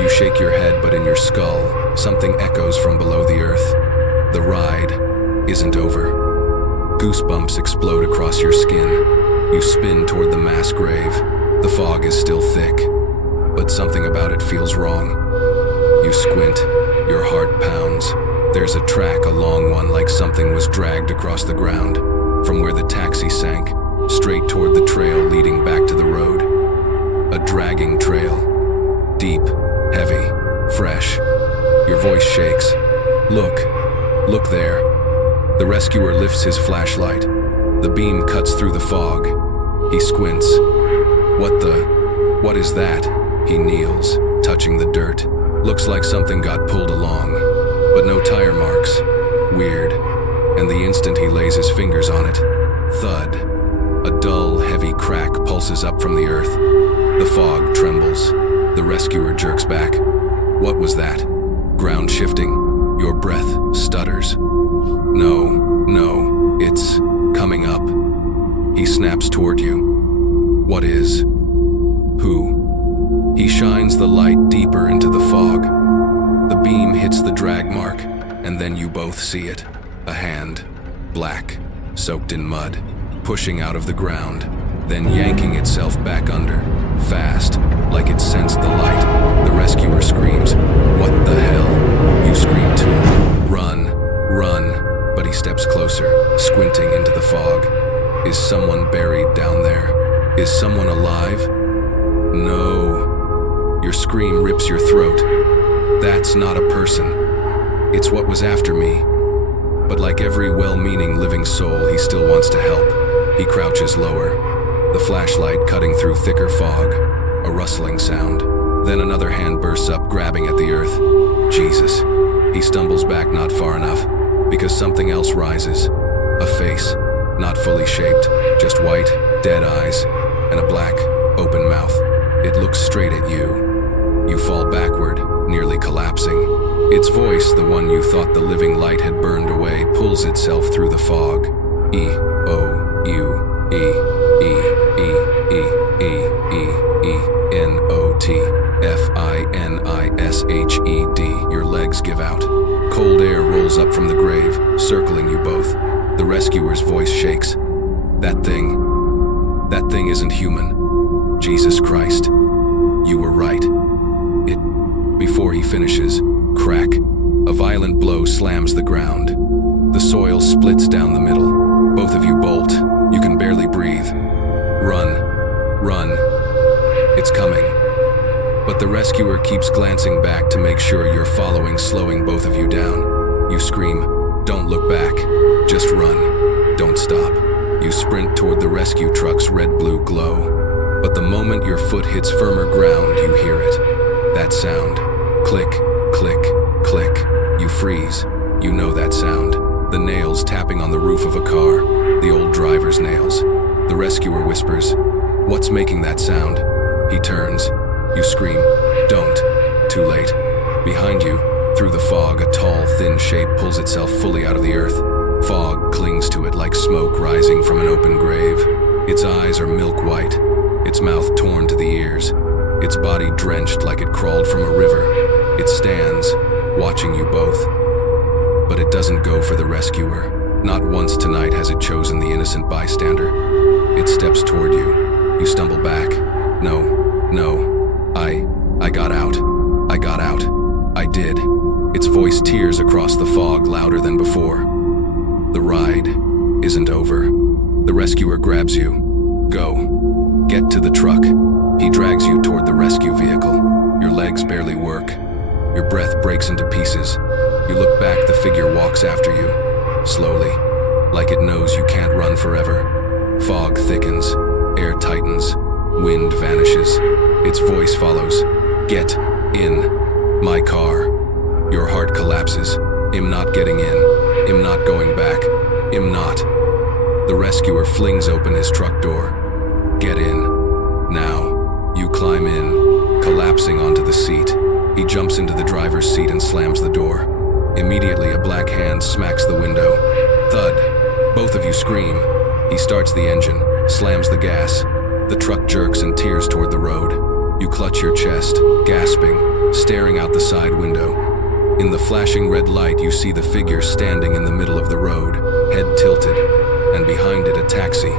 You shake your head, but in your skull, something echoes from below the earth. The ride isn't over. Goosebumps explode across your skin. You spin toward the mass grave. The fog is still thick, but something about it feels wrong. You squint, your heart pounds. There's a track, a long one, like something was dragged across the ground, from where the taxi sank, straight toward the trail leading back to the road. A dragging trail. Deep, heavy, fresh. Your voice shakes. Look there. The rescuer lifts his flashlight. The beam cuts through the fog. He squints. What is that? He kneels, touching the dirt. Looks like something got pulled along, but no tire marks. Weird. And the instant he lays his fingers on it, thud. A dull, heavy crack pulses up from the earth. The fog trembles. The rescuer jerks back. What was that? Ground shifting. Your breath stutters. No, it's coming up. He snaps toward you. What is? Who? He shines the light deeper into the fog. The beam hits the drag mark, and then you both see it. A hand, black, soaked in mud, pushing out of the ground, then yanking itself back under, fast, like it sensed the light. The rescuer screams, "What the hell?" You scream too. Run, but he steps closer, squinting into the fog. Is someone buried down there? Is someone alive? No. Your scream rips your throat. That's not a person. It's what was after me. But like every well-meaning living soul, he still wants to help. He crouches lower, the flashlight cutting through thicker fog, a rustling sound. Then another hand bursts up, grabbing at the earth. Jesus. He stumbles back not far enough, because something else rises. A face, not fully shaped, just white, dead eyes, and a black, open mouth. It looks straight at you. You fall backward, nearly collapsing. Its voice, the one you thought the living light had burned away, pulls itself through the fog. E-O-U-E-E-E-E-N-O-T-F-I-N-I-S-H-E-D. Your legs give out. Cold air rolls up from the grave, circling you both. The rescuer's voice shakes. That thing isn't human. Jesus Christ. You were right. Before he finishes, crack. A violent blow slams the ground. The soil splits down the middle. Both of you bolt. You can barely breathe. Run. It's coming. But the rescuer keeps glancing back to make sure you're following, slowing both of you down. You scream, "Don't look back. Just run. Don't stop." You sprint toward the rescue truck's red-blue glow. But the moment your foot hits firmer ground, you hear it. That sound. Click, click, click. You freeze. You know that sound. The nails tapping on the roof of a car. The old driver's nails. The rescuer whispers, "What's making that sound?" He turns. You scream, "Don't." Too late. Behind you, through the fog, a tall, thin shape pulls itself fully out of the earth. Fog clings to it like smoke rising from an open grave. Its eyes are milk white. Its mouth torn to the ears. Its body drenched like it crawled from a river. It stands, watching you both. But it doesn't go for the rescuer. Not once tonight has it chosen the innocent bystander. It steps toward you. You stumble back. No. I got out. I did. Its voice tears across the fog louder than before. The ride isn't over. The rescuer grabs you. Go. Get to the truck. He drags you toward the rescue vehicle. Your legs barely work. Your breath breaks into pieces. You look back, the figure walks after you. Slowly, like it knows you can't run forever. Fog thickens. Air tightens. Wind vanishes. Its voice follows. "Get in my car." Your heart collapses. "I'm not getting in. I'm not going back. I'm not." The rescuer flings open his truck door. "Get in. Now." You climb in, collapsing onto the seat. He jumps into the driver's seat and slams the door. Immediately, a black hand smacks the window. Thud. Both of you scream. He starts the engine, slams the gas. The truck jerks and tears toward the road. You clutch your chest, gasping, staring out the side window. In the flashing red light, you see the figure standing in the middle of the road, head tilted, and behind it a taxi.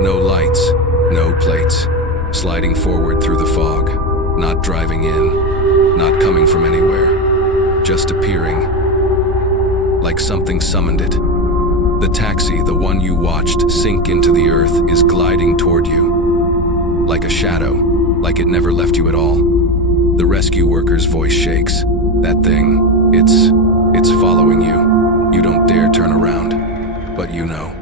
No lights, no plates, sliding forward through the fog, not driving in, not coming from anywhere, just appearing, like something summoned it. The taxi, the one you watched sink into the earth, is gliding toward you, like a shadow, like it never left you at all. The rescue worker's voice shakes. That thing, it's following you. You don't dare turn around, but you know,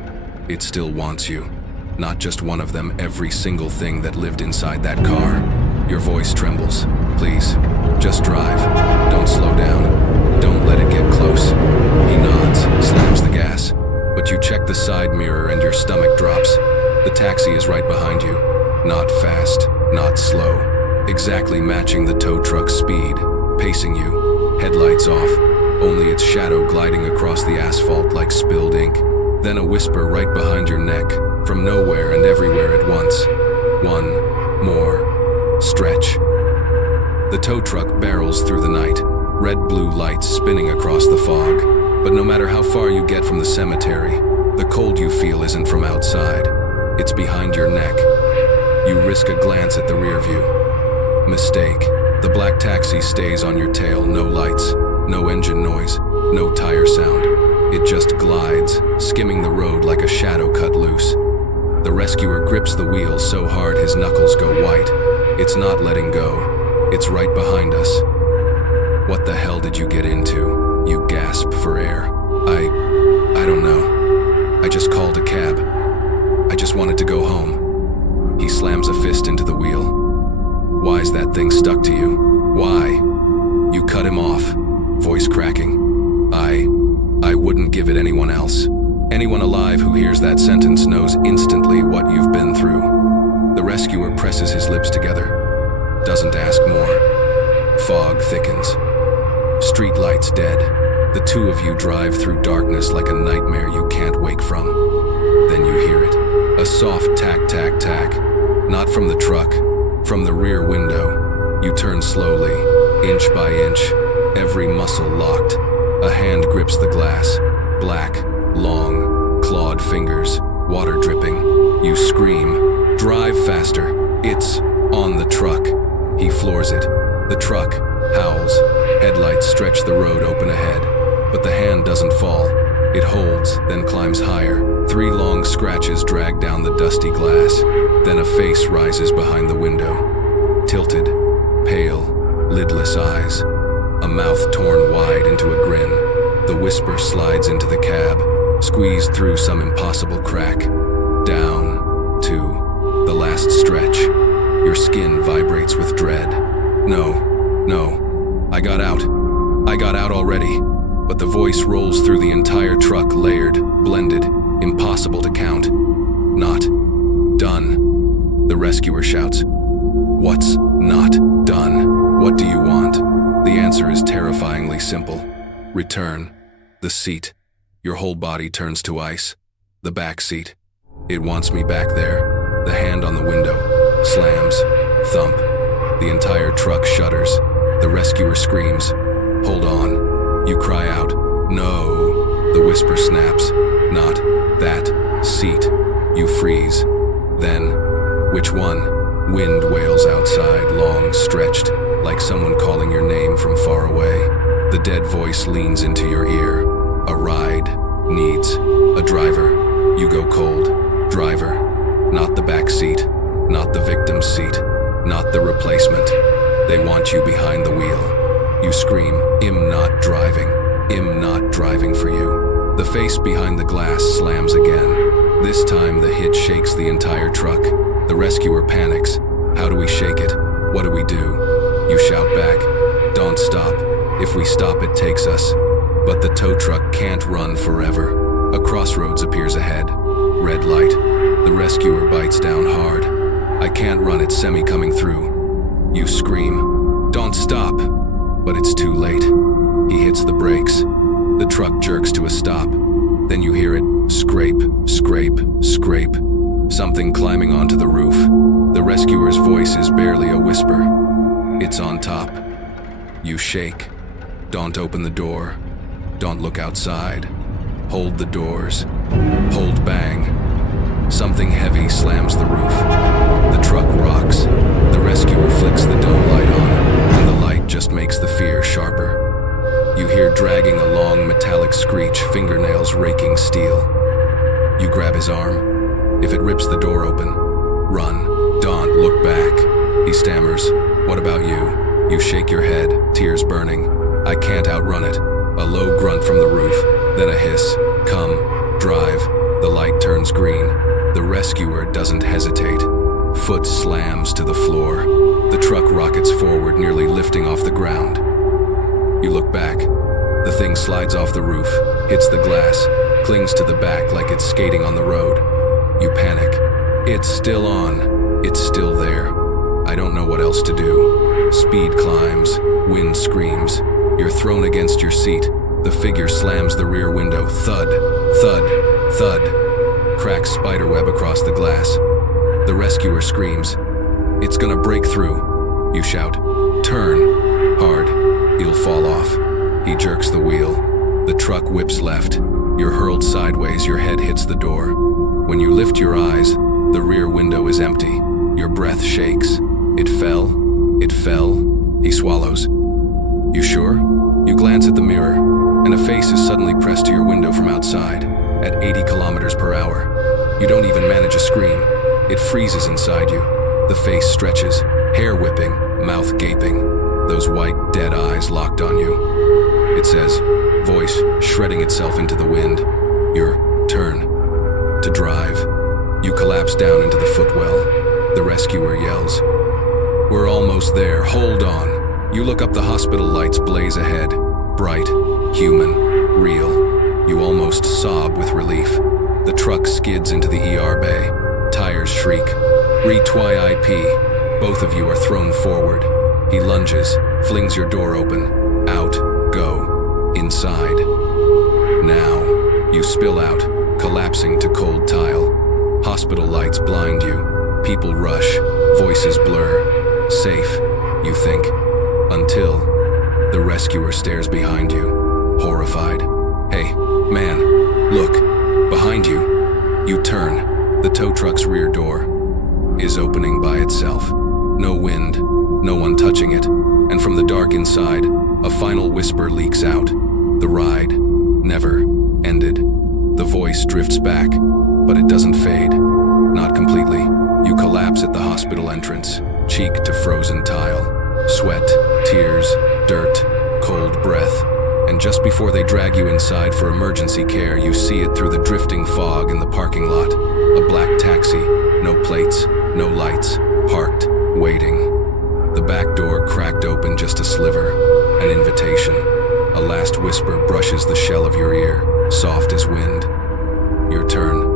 it still wants you. Not just one of them, every single thing that lived inside that car. Your voice trembles. Please, just drive. Don't slow down. Don't let it get close. He nods, slams the gas. But you check the side mirror and your stomach drops. The taxi is right behind you. Not fast, not slow. Exactly matching the tow truck's speed. Pacing you. Headlights off. Only its shadow gliding across the asphalt like spilled ink. Then a whisper right behind your neck. From nowhere and everywhere at once. One more stretch. The tow truck barrels through the night, red-blue lights spinning across the fog. But no matter how far you get from the cemetery, the cold you feel isn't from outside. It's behind your neck. You risk a glance at the rear view. Mistake. The black taxi stays on your tail, no lights, no engine noise, no tire sound. It just glides, skimming the road like a shadow cut loose. The rescuer grips the wheel so hard his knuckles go white. It's not letting go. It's right behind us. What the hell did you get into? You gasp for air. I don't know. I just called a cab. I just wanted to go home. He slams a fist into the wheel. Why's that thing stuck to you? Why? You cut him off, voice cracking. I wouldn't give it anyone else. Anyone alive who hears that sentence knows instantly what you've been through. The rescuer presses his lips together. Doesn't ask more. Fog thickens. Streetlights dead. The two of you drive through darkness like a nightmare you can't wake from. Then you hear it. A soft tack, tack, tack. Not from the truck, from the rear window. You turn slowly, inch by inch, every muscle locked. A hand grips the glass. Black, long, clawed fingers, water dripping. You scream. Drive faster. It's on the truck. He floors it. The truck howls. Headlights stretch the road open ahead. But the hand doesn't fall. It holds, then climbs higher. 3 long scratches drag down the dusty glass. Then a face rises behind the window. Tilted, pale, lidless eyes. A mouth torn wide into a grin. The whisper slides into the cab, squeezed through some impossible crack. Down to the last stretch. Your skin vibrates with dread. No, I got out. I got out already. But the voice rolls through the entire truck, layered, blended, impossible to count. Not done. The rescuer shouts. What's not done? What do you want? The answer is terrifyingly simple. Return. The seat. Your whole body turns to ice. The back seat. It wants me back there. The hand on the window. Slams. Thump. The entire truck shudders. The rescuer screams. Hold on. You cry out. No. The whisper snaps. Not that seat. You freeze. Then, which one? Wind wails outside, long stretched, like someone calling your name from far away. The dead voice leans into your ear. A ride needs a driver. You go cold. Driver. Not the back seat. Not the victim's seat. Not the replacement. They want you behind the wheel. You scream, I'm not driving. I'm not driving for you. The face behind the glass slams again. This time the hit shakes the entire truck. The rescuer panics. How do we shake it? What do we do? You shout back. Don't stop. If we stop, it takes us. But the tow truck can't run forever. A crossroads appears ahead. Red light. The rescuer bites down hard. I can't run, it's coming through. You scream. Don't stop. But it's too late. He hits the brakes. The truck jerks to a stop. Then you hear it scrape, scrape, scrape. Something climbing onto the roof. The rescuer's voice is barely a whisper. It's on top. You shake. Don't open the door. Don't look outside. Hold the doors. Hold bang. Something heavy slams the roof. The truck rocks. The rescuer flicks the dome light on, and the light just makes the fear sharper. You hear dragging a long metallic screech, fingernails raking steel. You grab his arm. If it rips the door open, run. Don't look back. He stammers. What about you? You shake your head, tears burning. I can't outrun it. A low grunt from the roof, then a hiss. Come, drive. The light turns green. The rescuer doesn't hesitate. Foot slams to the floor. The truck rockets forward, nearly lifting off the ground. You look back. The thing slides off the roof, hits the glass, clings to the back like it's skating on the road. You panic. It's still on. It's still there. I don't know what else to do. Speed climbs. Wind screams. You're thrown against your seat. The figure slams the rear window. Thud, thud, thud. Cracks spiderweb across the glass. The rescuer screams. It's gonna break through. You shout. Turn. Hard. He'll fall off. He jerks the wheel. The truck whips left. You're hurled sideways. Your head hits the door. When you lift your eyes, the rear window is empty. Your breath shakes. It fell. It fell. He swallows. You sure? You glance at the mirror, and a face is suddenly pressed to your window from outside, at 80 kilometers per hour. You don't even manage a scream. It freezes inside you. The face stretches, hair whipping, mouth gaping, those white, dead eyes locked on you. It says, voice shredding itself into the wind, your turn to drive. You collapse down into the footwell. The rescuer yells, we're almost there, hold on. You look up, the hospital lights blaze ahead, bright, human, real. You almost sob with relief. The truck skids into the ER bay. Tires shriek. Retwy IP. Both of you are thrown forward. He lunges, flings your door open. Out, go, inside. Now, you spill out, collapsing to cold tile. Hospital lights blind you. People rush, voices blur. Safe, you think. Until the rescuer stares behind you, horrified. Hey, man, look, behind you. You turn. The tow truck's rear door is opening by itself. No wind, no one touching it, and from the dark inside, a final whisper leaks out. The ride never ended. The voice drifts back, but it doesn't fade. Not completely. You collapse at the hospital entrance, cheek to frozen tile. Sweat, tears, dirt, cold breath. And just before they drag you inside for emergency care, you see it through the drifting fog in the parking lot. A black taxi, no plates, no lights, parked, waiting. The back door cracked open just a sliver, an invitation. A last whisper brushes the shell of your ear, soft as wind. Your turn.